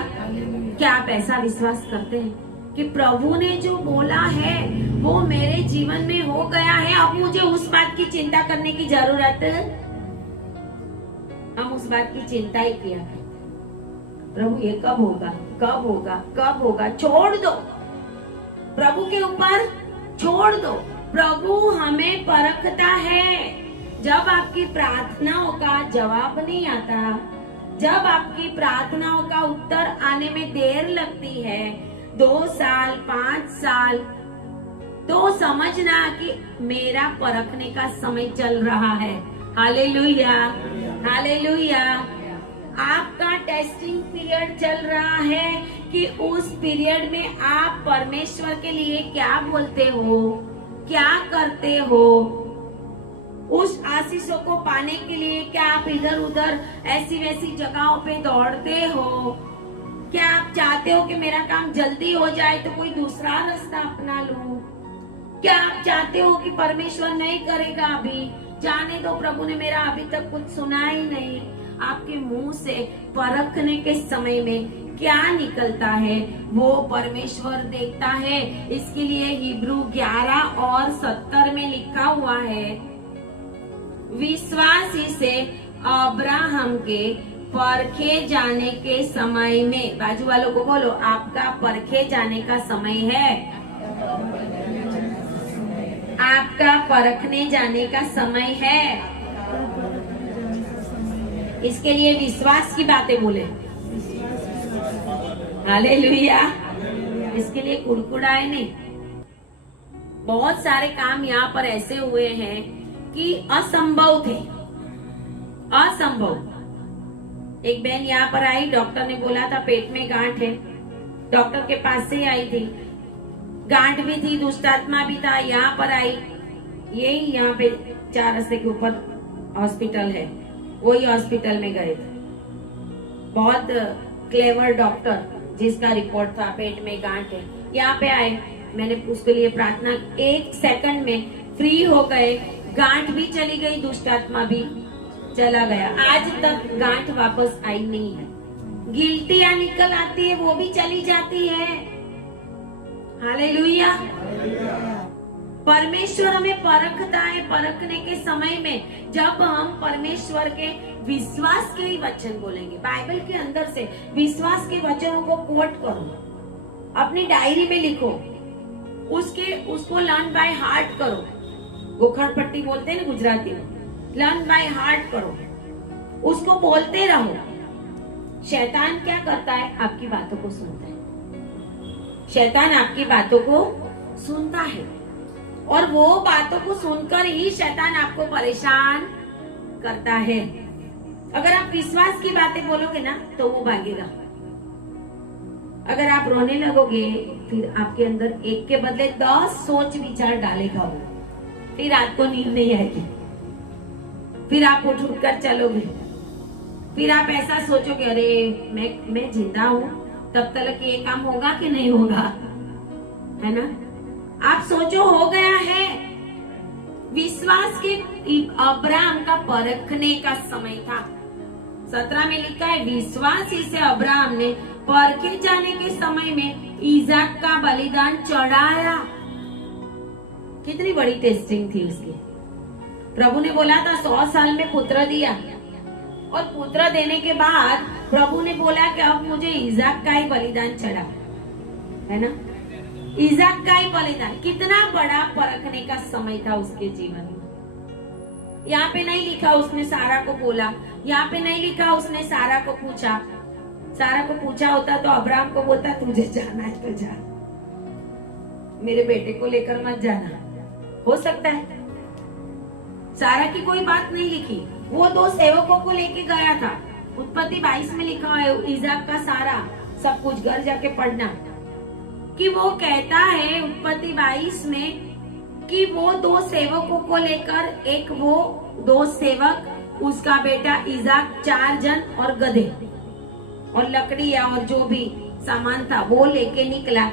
क्या आप ऐसा विश्वास करते हैं कि प्रभु ने जो बोला है वो मेरे जीवन में हो गया है, अब मुझे उस बात की चिंता करने की जरूरत? हम उस बात की चिंता ही किया करते, प्रभु ये कब होगा, कब होगा, कब होगा। छोड़ दो, प्रभु के ऊपर छोड़ दो। प्रभु हमें परखता है। जब आपकी प्रार्थनाओं का जवाब नहीं आता, जब आपकी प्रार्थनाओं का उत्तर आने में देर लगती है, 2 साल 5 साल, तो समझना कि मेरा परखने का समय चल रहा है। Hallelujah, hallelujah. आपका टेस्टिंग पीरियड चल रहा है कि उस पीरियड में आप परमेश्वर के लिए क्या बोलते हो, क्या करते हो। उस आशीषों को पाने के लिए क्या आप इधर उधर ऐसी वैसी जगहों पे दौड़ते हो? क्या आप चाहते हो कि मेरा काम जल्दी हो जाए तो कोई दूसरा रास्ता अपना लूं? क्या आप चाहते हो कि परमेश्वर नहीं करेगा, अभी जाने दो, प्रभु ने मेरा अभी तक कुछ सुना ही नहीं? आपके मुंह से परखने के समय में क्या निकलता है वो परमेश्वर देखता है। इसके लिए हिब्रू 11 और 70 में लिखा हुआ है, विश्वासी से अब्राहम के परखे जाने के समय में, बाजू वालों को बोलो आपका परखे जाने का समय है, आपका परखने जाने का समय है। इसके लिए विश्वास की बातें बोले, हालेलुया। इसके लिए कुड़कुड़ाए नहीं। बहुत सारे काम यहाँ पर ऐसे हुए हैं कि असंभव थे, असंभव। एक बहन यहाँ पर आई, डॉक्टर ने बोला था पेट में गांठ है, डॉक्टर के पास से आई थी, गांठ भी थी, दुष्टात्मा भी था, यहाँ पर आई, यही यहाँ पे 4 रास्ते के ऊपर हॉस्पिटल है, वही हॉस्पिटल में गए थे। बहुत क्लेवर डॉक्टर जिसका रिपोर्ट था पेट में गांठ है, यहाँ पे आए, मैंने उसके लिए प्रार्थना, 1 सेकंड में फ्री हो गए, गांठ भी चली गई, दुष्टात्मा भी चला गया। आज तक गांठ वापस आई नहीं है। गिल्टियां निकल आती है, वो भी चली जाती है। हालेलुया। परमेश्वर हमें परखता है। परखने के समय में जब हम परमेश्वर के विश्वास के ही वचन बोलेंगे, बाइबल के अंदर से विश्वास के वचनों को कोट करो, अपनी डायरी में लिखो, उसको लर्न बाय हार्ट करो। गोखण पट्टी बोलते हैं ना गुजराती में, लर्न बाय हार्ट करो, उसको बोलते रहो। शैतान क्या करता है? आपकी बातों को सुनता है। शैतान आपकी बातों को सुनता है और वो बातों को सुनकर ही शैतान आपको परेशान करता है। अगर आप विश्वास की बातें बोलोगे ना तो वो भागेगा। अगर आप रोने लगोगे फिर आपके अंदर एक के बदले 10 सोच विचार डालेगा वो, फिर रात को नींद नहीं आएगी, फिर आप उठ कर चलोगे, फिर आप ऐसा सोचोगे अरे मैं जिंदा हूँ, तब तक ये काम होगा कि नहीं होगा, है ना? आप सोचो हो गया है। विश्वास के अब्राहम का परखने का समय था। 17 में लिखा है, विश्वास ही से अब्राहम ने परखे जाने के समय में इजाक का बलिदान चढ़ाया। कितनी बड़ी टेस्टिंग थी उसकी। प्रभु ने बोला था 100 साल में पुत्र दिया, और पुत्र देने के बाद प्रभु ने बोला कि अब मुझे इजाक का ही बलिदान चढ़ा, है ना? इजाक का ही बलिदान। कितना बड़ा परखने का समय था उसके जीवन में। यहाँ पे नहीं लिखा उसने सारा को बोला, यहाँ पे नहीं लिखा उसने सारा को पूछा। सारा को पूछा होता तो अब्राहम को बोलता तुझे जाना है तो जा, मेरे बेटे को लेकर मत जाना। हो सकता है। सारा की कोई बात नहीं लिखी, वो 2 सेवकों को लेके गया था। उत्पत्ति 22 में लिखा है इजाक का सारा सब कुछ, घर जाके पढ़ना, कि वो कहता है उत्पत्ति 22 में कि वो 2 सेवकों को लेकर, एक वो 2 सेवक, उसका बेटा इजाक, 4 जन और गधे और लकड़ियां और जो भी सामान था वो लेके निकला।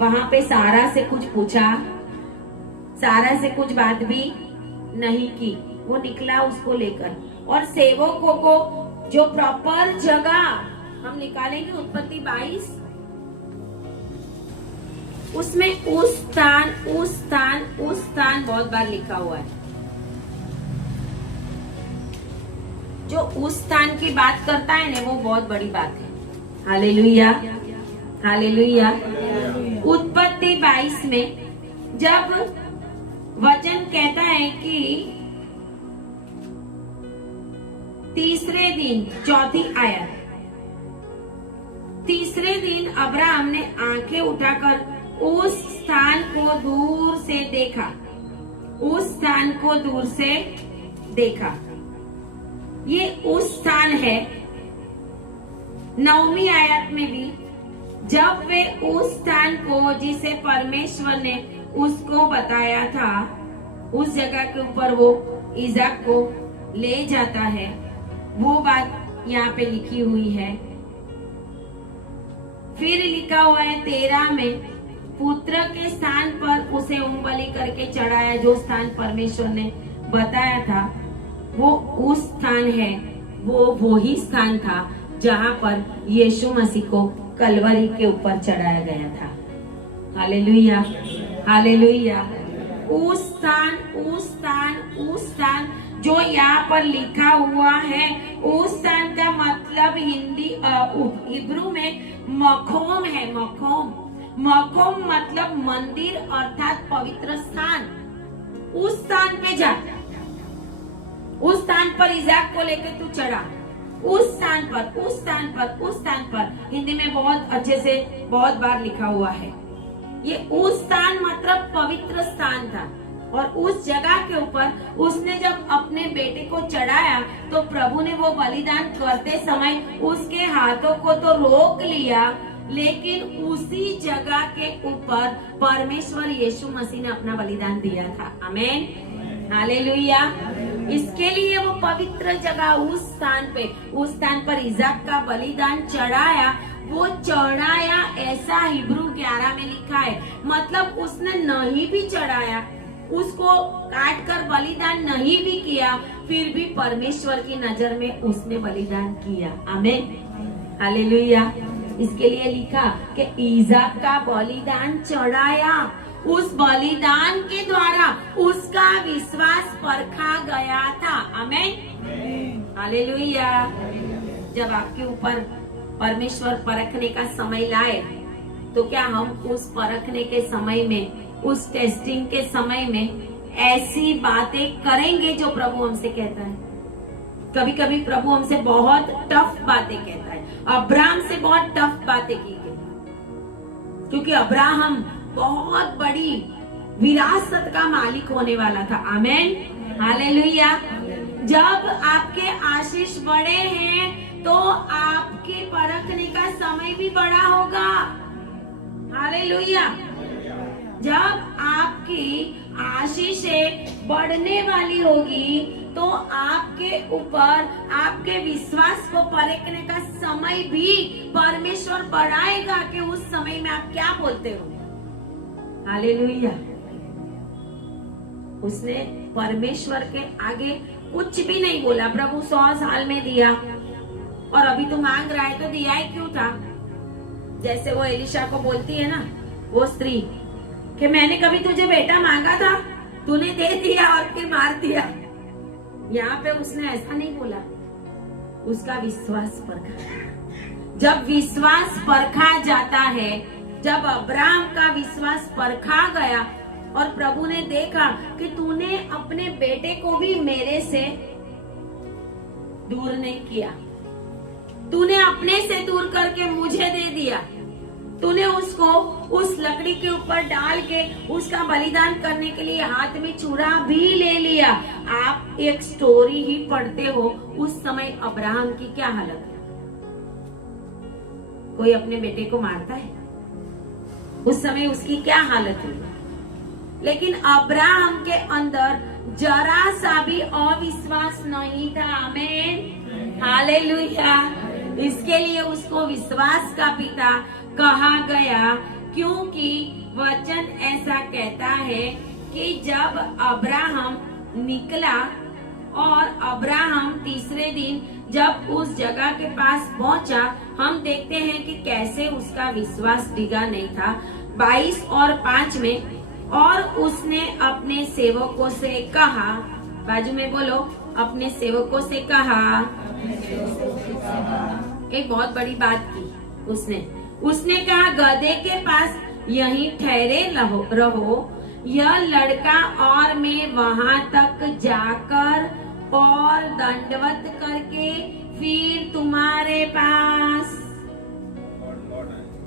वहां पे सारा से कुछ पूछा, सारा से कुछ बात भी नहीं की, वो निकला उसको लेकर। और सेवकों को जो प्रॉपर जगह हम निकालेंगे उत्पत्ति 22, उसमें उस स्थान बहुत बार लिखा हुआ है। जो उस स्थान की बात करता है ना, वो बहुत बड़ी बात है। Hallelujah, hallelujah. उत्पत्ति 22 में जब वचन कहता है कि तीसरे दिन, चौथी आयत, तीसरे दिन अब्राहम ने आंखें उठाकर उस स्थान को दूर से देखा, उस स्थान को दूर से देखा। ये उस स्थान है। 9वीं आयत में भी जब वे उस स्थान को जिसे परमेश्वर ने उसको बताया था, उस जगह के ऊपर वो इज़ाक को ले जाता है, वो बात यहाँ पे लिखी हुई है। फिर लिखा हुआ है 13 में, पुत्र के स्थान पर उसे होमबलि करके चढ़ाया। जो स्थान परमेश्वर ने बताया था वो उस स्थान है, वो ही स्थान था जहाँ पर यीशु मसीह को कलवरी के ऊपर चढ़ाया गया था। Hallelujah, hallelujah. उस स्थान जो यहाँ पर लिखा हुआ है, उस स्थान का मतलब हिब्रू में मखोम है। मखोम मतलब मंदिर अर्थात पवित्र स्थान। उस स्थान पे जा, उस स्थान पर इज़ाक को लेकर तू चढ़ा, उस स्थान पर हिंदी में बहुत अच्छे से बहुत बार लिखा हुआ है। ये उस स्थान मतलब पवित्र स्थान था, और उस जगह के ऊपर उसने जब अपने बेटे को चढ़ाया तो प्रभु ने वो बलिदान करते समय उसके हाथों को तो रोक लिया, लेकिन उसी जगह के ऊपर परमेश्वर यीशु मसीह ने अपना बलिदान दिया था। आमीन, हालेलुया। इसके लिए वो पवित्र जगह उस स्थान पर इज़ाक का बलिदान चढ़ाया। वो चढ़ाया ऐसा हिब्रू 11 में लिखा है, मतलब उसने नहीं भी चढ़ाया, उसको काट कर बलिदान नहीं भी किया, फिर भी परमेश्वर की नजर में उसने बलिदान किया। आमीन, हालेलुया। इसके लिए लिखा कि इज़ाक का बलिदान चढ़ाया। उस बलिदान के द्वारा उसका विश्वास परखा गया था। आमीन, हालेलुया। जब आपके ऊपर परमेश्वर परखने का समय लाए तो क्या हम उस परखने के समय में, उस टेस्टिंग के समय में ऐसी बातें करेंगे जो प्रभु हमसे कहता है? कभी कभी प्रभु हमसे बहुत टफ बातें कहता है। अब्राहम से बहुत टफ बातें की गई, क्योंकि अब्राहम बहुत बड़ी विरासत का मालिक होने वाला था। आमीन, हालेलुया। जब आपके आशीष बड़े हैं तो आपके परखने का समय भी बड़ा होगा। हालेलुया। जब आपकी आशीषें बढ़ने वाली होगी तो आपके ऊपर आपके विश्वास को परखने का समय भी परमेश्वर बढ़ाएगा कि उस समय में आप क्या बोलते हो। हालेलुया। उसने परमेश्वर के आगे कुछ भी नहीं बोला। प्रभु 100 साल में दिया और अभी तो मांग रहा है, तो दिया ही क्यों था? जैसे वो एलिशा को बोलती है ना वो स्त्री कि मैंने कभी तुझे बेटा मांगा था, तूने दे दिया और फिर मार दिया। यहाँ पे उसने ऐसा नहीं बोला, उसका विश्वास परखा। जब विश्वास परखा जाता है, जब अब्राहम का विश्वास परखा गया और प्रभु ने देखा कि तूने अपने बेटे को भी मेरे से दूर नहीं किया, तूने अपने से दूर करके मुझे दे दिया, तूने उसको उस लकड़ी के ऊपर डाल के उसका बलिदान करने के लिए हाथ में छुरा भी ले लिया। आप एक स्टोरी ही पढ़ते हो, उस समय अब्राहम की क्या हालत है? कोई अपने बेटे को मारता है? उस समय उसकी क्या हालत हुई? लेकिन अब्राहम के अंदर जरा सा भी अविश्वास नहीं था। आमीन, हालेलुया। इसके लिए उसको विश्वास का पिता कहा गया, क्योंकि वचन ऐसा कहता है कि जब अब्राहम निकला और अब्राहम तीसरे दिन जब उस जगह के पास पहुंचा, हम देखते हैं कि कैसे उसका विश्वास डिगा नहीं था। 22 और 5 में, और उसने अपने सेवकों से कहा, बाजू में बोलो, अपने सेवकों से कहा। एक बहुत बड़ी बात की उसने कहा, गधे के पास यहीं ठहरे रहो, यह लड़का और मैं वहां तक जाकर और दंडवत करके फिर तुम्हारे पास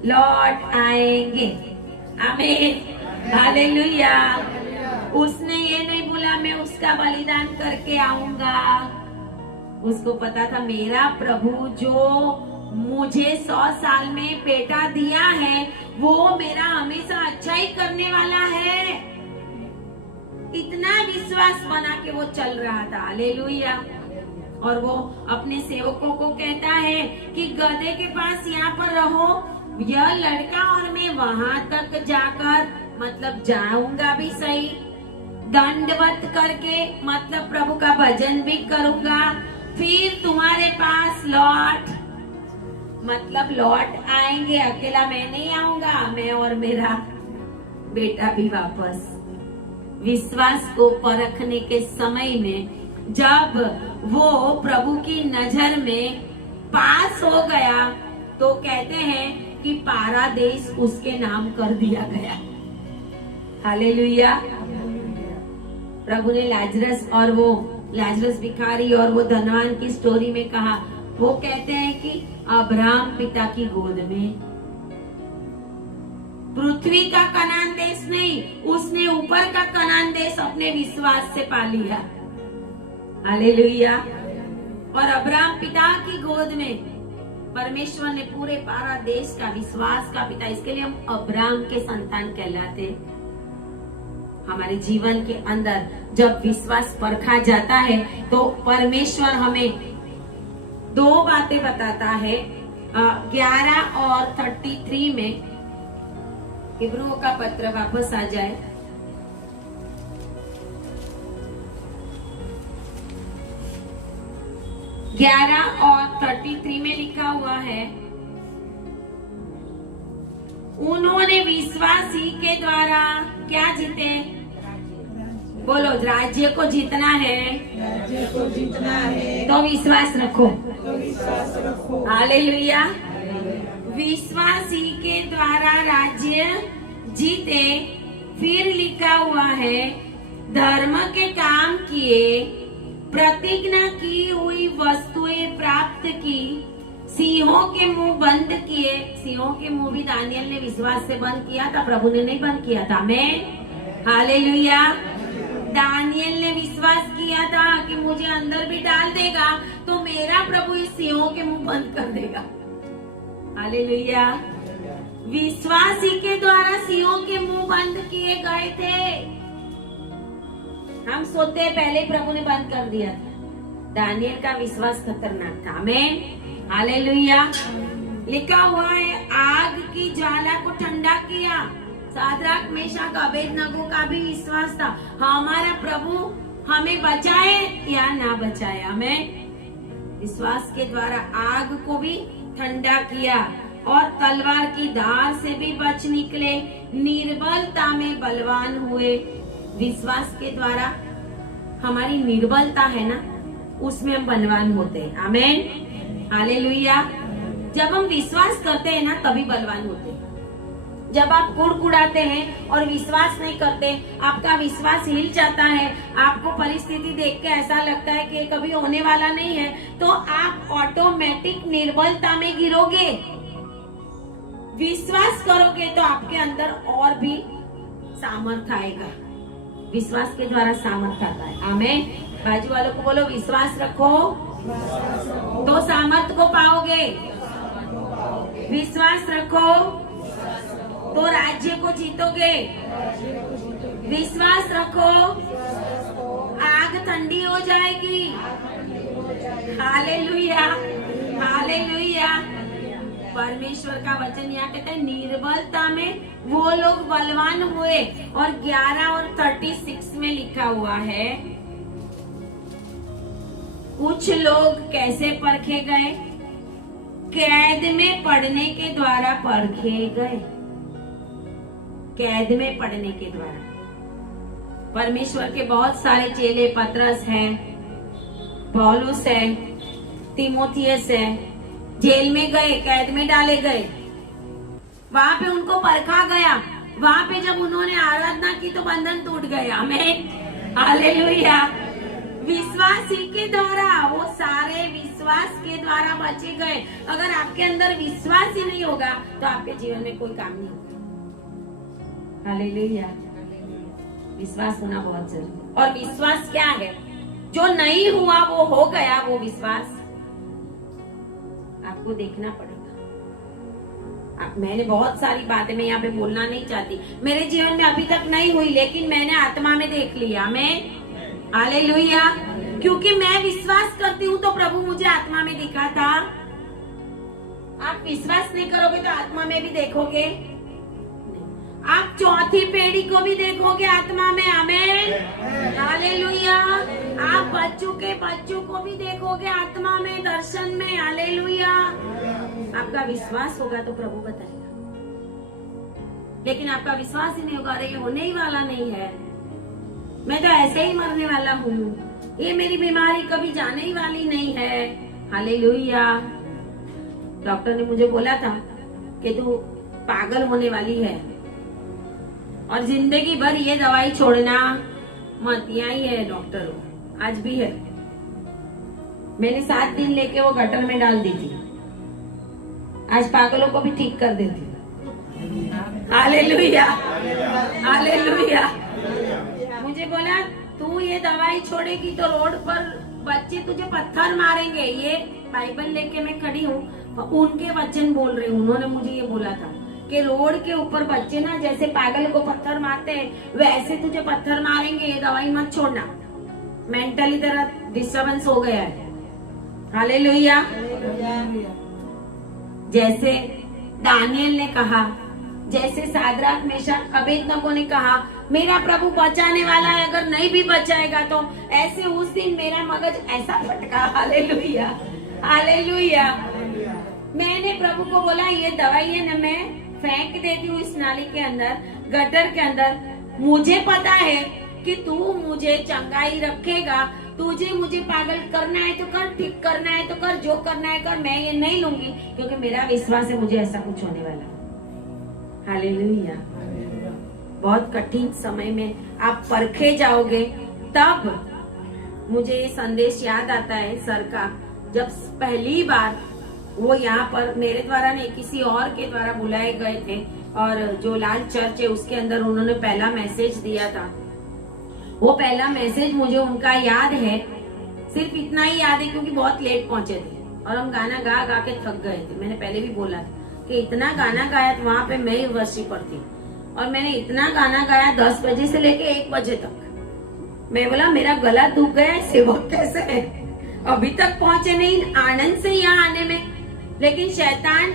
लौट आएंगे। आमीन, हालेलुया। उसने ये नहीं बोला मैं उसका बलिदान करके आऊंगा। उसको पता था मेरा प्रभु जो मुझे 100 साल में बेटा दिया है वो मेरा हमेशा अच्छा ही करने वाला है। इतना विश्वास बना के वो चल रहा था। हालेलुया। और वो अपने सेवकों को कहता है कि गधे के पास यहाँ पर रहो, यह लड़का और मैं वहां तक जाकर, मतलब जाऊंगा भी सही, दंडवत करके, मतलब प्रभु का भजन भी करूंगा, फिर तुम्हारे पास लौट, मतलब लौट आएंगे, अकेला मैं नहीं आऊंगा, मैं और मेरा बेटा भी वापस। विश्वास को परखने के समय में जब वो प्रभु की नजर में पास हो गया तो कहते हैं कि पारा देश उसके नाम कर दिया गया। हालेलुया। प्रभु ने लाजरस भिखारी और वो धनवान की स्टोरी में कहा, वो कहते हैं कि अब्राहम पिता की गोद में, पृथ्वी का कनान देश नहीं, उसने ऊपर का कनान देश अपने विश्वास से पा लिया। हालेलुया। और अब्राहम पिता की गोद में परमेश्वर ने पूरे पारा देश का, विश्वास का पिता, इसके लिए हम अब्राहम के संतान कहलाते। हमारे जीवन के अंदर जब विश्वास परखा जाता है तो परमेश्वर हमें दो बातें बताता है। 11 और 33 में, इब्रियों का पत्र वापस आ जाए, 11 और 33 में लिखा हुआ है, उन्होंने विश्वास ही के द्वारा क्या जीते? बोलो, राज्य को जीतना है, राज्य को जीतना है, तो विश्वास रखो। तो विश्वास रखो। हालेलुया। विश्वास ही के द्वारा राज्य जीते। फिर लिखा हुआ है, धर्म के काम किए, प्रतिज्ञा की हुई वस्तुएं प्राप्त की, सिंहों के मुंह बंद किए। सिंहों के मुंह भी दानियल ने विश्वास से बंद किया था, प्रभु ने नहीं बंद किया था। मैं हालेलुया। दानियल ने विश्वास किया था कि मुझे अंदर भी डाल देगा तो मेरा प्रभु इस सिंहों के मुंह बंद कर देगा। हालेलुया। विश्वास ही के द्वारा सिंहों के मुंह बंद किए गए थे। हम सोचते हैं पहले प्रभु ने बंद कर दिया था। दानियल का विश्वास खतरनाक था। आमीन। हालेलुया। लिखा हुआ है, आग की ज्वाला को ठंडा किया। सादराक, मेशक, अबेदनगो का भी विश्वास था, हमारा प्रभु हमें बचाए या ना बचाए। हमें विश्वास के द्वारा आग को भी ठंडा किया और तलवार की धार से भी बच निकले, निर्बलता में बलवान हुए। विश्वास के द्वारा हमारी निर्बलता है ना, उसमें हम बलवान होते हैं। आमीन। हालेलुया। जब हम विश्वास करते हैं ना तभी बलवान होते हैं। जब आप कुड़कुड़ाते हैं और विश्वास नहीं करते, आपका विश्वास हिल जाता है, आपको परिस्थिति देख के ऐसा लगता है कि कभी होने वाला नहीं है, तो आप ऑटोमेटिक निर्बलता में गिरोगे। विश्वास करोगे तो आपके अंदर और भी सामर्थ्य आएगा। विश्वास के द्वारा सामर्थ्य आता है। आमीन। बाजू वालों को बोलो, विश्वास रखो तो सामर्थ्य को पाओगे। विश्वास रखो तो राज्य को जीतोगे। विश्वास रखो, आग ठंडी हो जाएगी। हालेलुया। हालेलुया। परमेश्वर का वचन यहाँ कहता है, निर्बलता में वो लोग बलवान हुए। और 11 और 36 में लिखा हुआ है, कुछ लोग कैसे परखे गए? कैद में पड़ने के द्वारा परखे गए। कैद में पड़ने के द्वारा। परमेश्वर के बहुत सारे चेले, पतरस है, पौलुस है, तीमोथियस है, जेल में गए, कैद में डाले गए। वहां पे उनको परखा गया। वहां पे जब उन्होंने आराधना की तो बंधन टूट गया। आमीन। हालेलुया। विश्वास ही के द्वारा, वो सारे विश्वास के द्वारा बचे गए। अगर आपके अंदर विश्वास ही नहीं होगा तो आपके जीवन में कोई काम नहीं होगा। हालेलुया। विश्वास होना बहुत जरूरी। और विश्वास क्या है? जो नहीं हुआ वो हो गया, वो विश्वास आपको देखना पड़ेगा। मैंने बहुत सारी बातें मैं यहाँ पे बोलना नहीं चाहती, मेरे जीवन में अभी तक नहीं हुई, लेकिन मैंने आत्मा में देख लिया। मैं हालेलुया, क्योंकि मैं विश्वास करती हूँ तो प्रभु मुझे आत्मा में दिखा था। आप विश्वास नहीं करोगे तो आत्मा में भी देखोगे। आप चौथी पीढ़ी को भी देखोगे आत्मा में। आमेन, हालेलुया। आप बच्चों के बच्चों को भी देखोगे आत्मा में, दर्शन में। हालेलुया। आपका विश्वास होगा तो प्रभु बताएगा, लेकिन आपका विश्वास ही नहीं होगा, अरे ये होने ही वाला नहीं है, मैं तो ऐसे ही मरने वाला हूँ, ये मेरी बीमारी कभी जाने ही वाली नहीं है। हालेलुया। डॉक्टर ने मुझे बोला था कि तू पागल होने वाली है और जिंदगी भर ये दवाई छोड़ना मत। यहाँ ही है डॉक्टर, आज भी है। मैंने 7 दिन लेके वो गटर में डाल दी थी, आज पागलों को भी ठीक कर देती। Hallelujah, hallelujah. मुझे बोला तू ये दवाई छोड़ेगी तो रोड पर बच्चे तुझे पत्थर मारेंगे। ये बाइबल लेके मैं खड़ी हूँ, उनके वचन बोल रही हूँ। उन्होंने मुझे ये बोला था कि रोड के ऊपर बच्चे ना जैसे पागल को पत्थर मारते हैं वैसे तुझे पत्थर मारेंगे, ये दवाई मत छोड़ना। मेंटली तरह डिस्टर्बेंस हो गया है। हालेलुया। जैसे दानियल ने कहा, जैसे सादराक मेशक अबेदनगो ने कहा, मेरा प्रभु बचाने वाला है, अगर नहीं भी बचाएगा तो। ऐसे उस दिन मेरा मगज ऐसा फटका। Hallelujah, hallelujah. मैंने प्रभु को बोला ये दवाई है ना, मैं फेंक देती हूँ इस नाली के अंदर, गटर के अंदर। मुझे पता है कि तू मुझे चंगाई रखेगा, तुझे मुझे पागल करना है तो कर, ठीक करना है तो कर, जो करना है कर, मैं ये नहीं लूंगी, क्योंकि मेरा विश्वास है मुझे ऐसा कुछ होने वाला है। हालेलुया। बहुत कठिन समय में आप परखे जाओगे, तब मुझे ये संदेश याद आता है सर का, जब पहली बार वो यहाँ पर मेरे द्वारा नहीं किसी और के द्वारा बुलाए गए थे, और जो लाल चर्च है उसके अंदर उन्होंने पहला मैसेज दिया था। वो पहला मैसेज मुझे उनका याद है, सिर्फ इतना ही याद है क्योंकि बहुत लेट पहुंचे थे और हम गाना गा गा के थक गए थे। मैंने पहले भी बोला था कि इतना गाना गाया था वहां पे, मैं वर्षी पर थी और मैंने इतना गाना गाया 10 बजे से लेके 1 बजे तक। मैं बोला मेरा गला दुख गया है, सेवक कैसे है, अभी तक पहुंचे नहीं आनंद से यहाँ आने में। लेकिन शैतान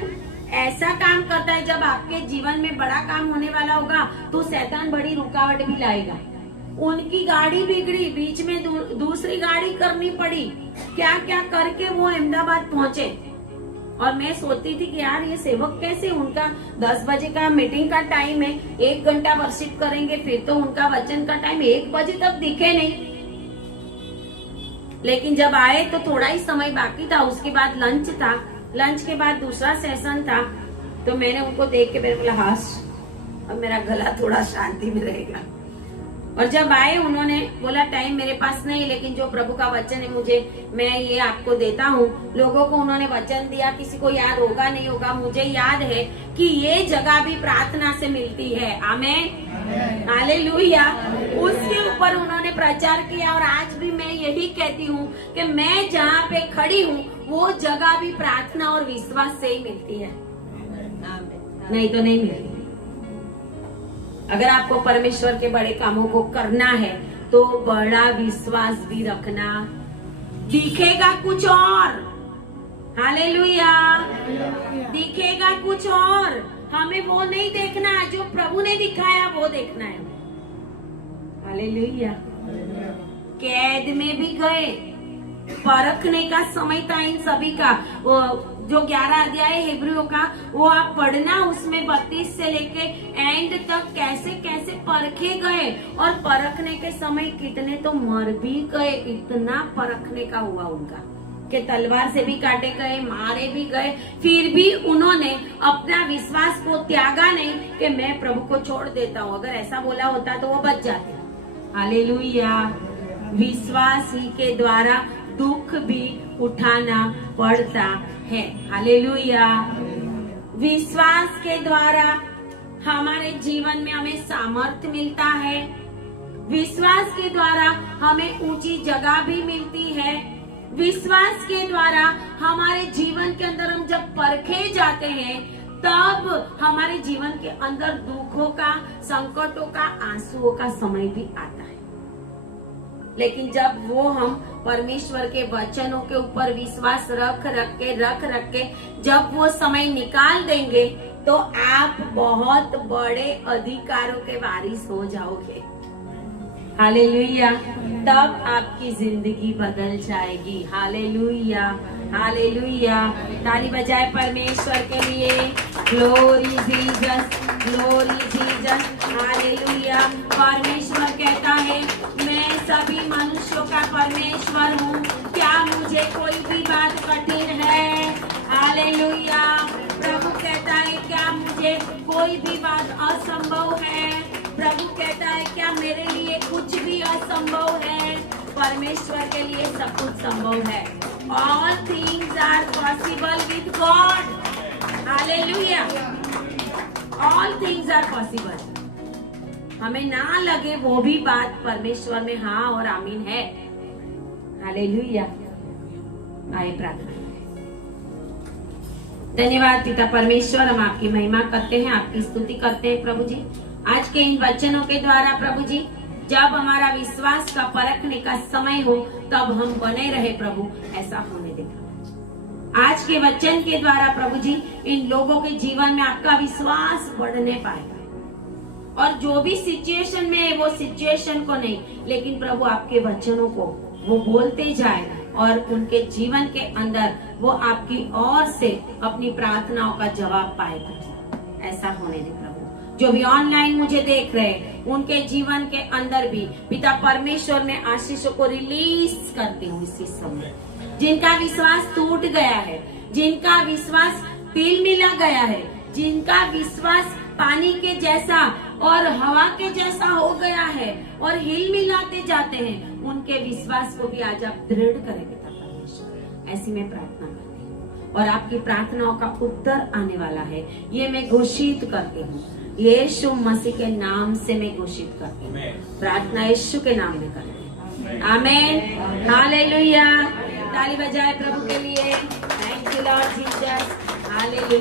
ऐसा काम करता है, जब आपके जीवन में बड़ा काम होने वाला होगा तो शैतान बड़ी रुकावट भी लाएगा। उनकी गाड़ी बिगड़ी, बीच में दूसरी गाड़ी करनी पड़ी, क्या क्या करके वो अहमदाबाद पहुंचे। और मैं सोचती थी कि यार ये सेवक कैसे, उनका 10 बजे का मीटिंग का टाइम है, 1 घंटा वर्शिप करेंगे, फिर तो उनका वचन का टाइम 1 बजे तक दिखे नहीं। लेकिन जब आए तो थोड़ा ही समय बाकी था, उसके बाद लंच था, लंच के बाद दूसरा सेशन था, तो मैंने उनको देख के मेरे बोला हाश, अब मेरा गला थोड़ा शांति में रहेगा। और जब आए उन्होंने बोला टाइम मेरे पास नहीं, लेकिन जो प्रभु का वचन है मुझे, मैं ये आपको देता हूँ। लोगों को उन्होंने वचन दिया, किसी को याद होगा नहीं होगा, मुझे याद है कि ये जगह भी प्रार्थना से मिलती है। आमेन, हालेलुया। उसके ऊपर उन्होंने प्रचार किया और आज भी मैं यही कहती हूँ कि मैं जहाँ पे खड़ी हूँ वो जगह भी प्रार्थना और विश्वास से ही मिलती है, नहीं तो नहीं मिलती। अगर आपको परमेश्वर के बड़े कामों को करना है तो बड़ा विश्वास भी रखना। दिखेगा कुछ और, हालेलुया, दिखेगा कुछ और, हमें वो नहीं देखना, जो प्रभु ने दिखाया वो देखना है। हालेलुया। कैद में भी गए, परखने का समय था इन सभी का। जो 11 अध्याय हिब्रियों का वो आप पढ़ना, उसमें 32 से लेके एंड तक कैसे कैसे परखे गए, और परखने के समय कितने तो मर भी गए। इतना परखने का हुआ उनका कि तलवार से भी काटे गए, मारे भी गए, फिर भी उन्होंने अपना विश्वास को त्यागा नहीं कि मैं प्रभु को छोड़ देता हूँ। अगर ऐसा बोला होता तो वो बच जाते। हालेलुया। विश्वास ही के द्वारा दुख भी उठाना पड़ता है। हालेलुया। विश्वास के द्वारा हमारे जीवन में हमें सामर्थ्य मिलता है, विश्वास के द्वारा हमें ऊंची जगह भी मिलती है, विश्वास के द्वारा हमारे जीवन के अंदर हम जब परखे जाते हैं तब हमारे जीवन के अंदर दुखों का, संकटों का, आंसुओं का समय भी आता है। लेकिन जब वो हम परमेश्वर के वचनों के ऊपर विश्वास रख रख के जब वो समय निकाल देंगे तो आप बहुत बड़े अधिकारों के वारिस हो जाओगे। हालेलुया। तब आपकी जिंदगी बदल जाएगी। Hallelujah, hallelujah. ताली बजाए परमेश्वर के लिए। Glory Jesus, glory Jesus. Hallelujah. परमेश्वर कहता है मैं सभी मनुष्यों का परमेश्वर हूँ, क्या मुझे कोई भी बात कठिन है? हालेलुया। प्रभु कहता है क्या मुझे कोई भी बात असंभव है? प्रभु कहता है क्या मेरे लिए कुछ भी असंभव है? परमेश्वर के लिए सब कुछ संभव है। All things are possible with God. Hallelujah. All things are possible. हमें ना लगे वो भी बात परमेश्वर में हाँ और आमीन है। हालेलुया। आइए प्रार्थना करें। धन्यवाद पिता परमेश्वर, हम आपकी महिमा करते हैं, आपकी स्तुति करते हैं प्रभु जी। आज के इन वचनों के द्वारा प्रभु जी, जब हमारा विश्वास का परखने का समय हो तब हम बने रहे प्रभु, ऐसा होने देना। आज के वचन के द्वारा प्रभु जी इन लोगों के जीवन में आपका विश्वास बढ़ने पाएगा और जो भी सिचुएशन में है वो सिचुएशन को नहीं, लेकिन प्रभु आपके वचनों को वो बोलते जाए और उनके जीवन के अंदर वो आपकी ओर से अपनी प्रार्थनाओं का जवाब पाएगा। ऐसा होने दे प्रभु। जो भी ऑनलाइन मुझे देख रहे हैं उनके जीवन के अंदर भी पिता परमेश्वर में आशीषों को रिलीज करती हूँ इसी समय। जिनका विश्वास टूट गया है, जिनका विश्वास तिल मिला गया है, जिनका विश्वास पानी के जैसा और हवा के जैसा हो गया है और हिल मिलाते जाते हैं, उनके विश्वास को भी आज आप दृढ़ करें पिता परमेश्वर। ऐसी मैं प्रार्थना करती हूँ और आपकी प्रार्थनाओं का उत्तर आने वाला है, ये मैं घोषित करती हूँ। यीशु मसीह के नाम से मैं घोषित करती हूँ। प्रार्थना यीशु के नाम में करते हैं। आमीन। हालेलुया। ताली बजाए प्रभु के लिए। Thank you Lord Jesus. Hallelujah.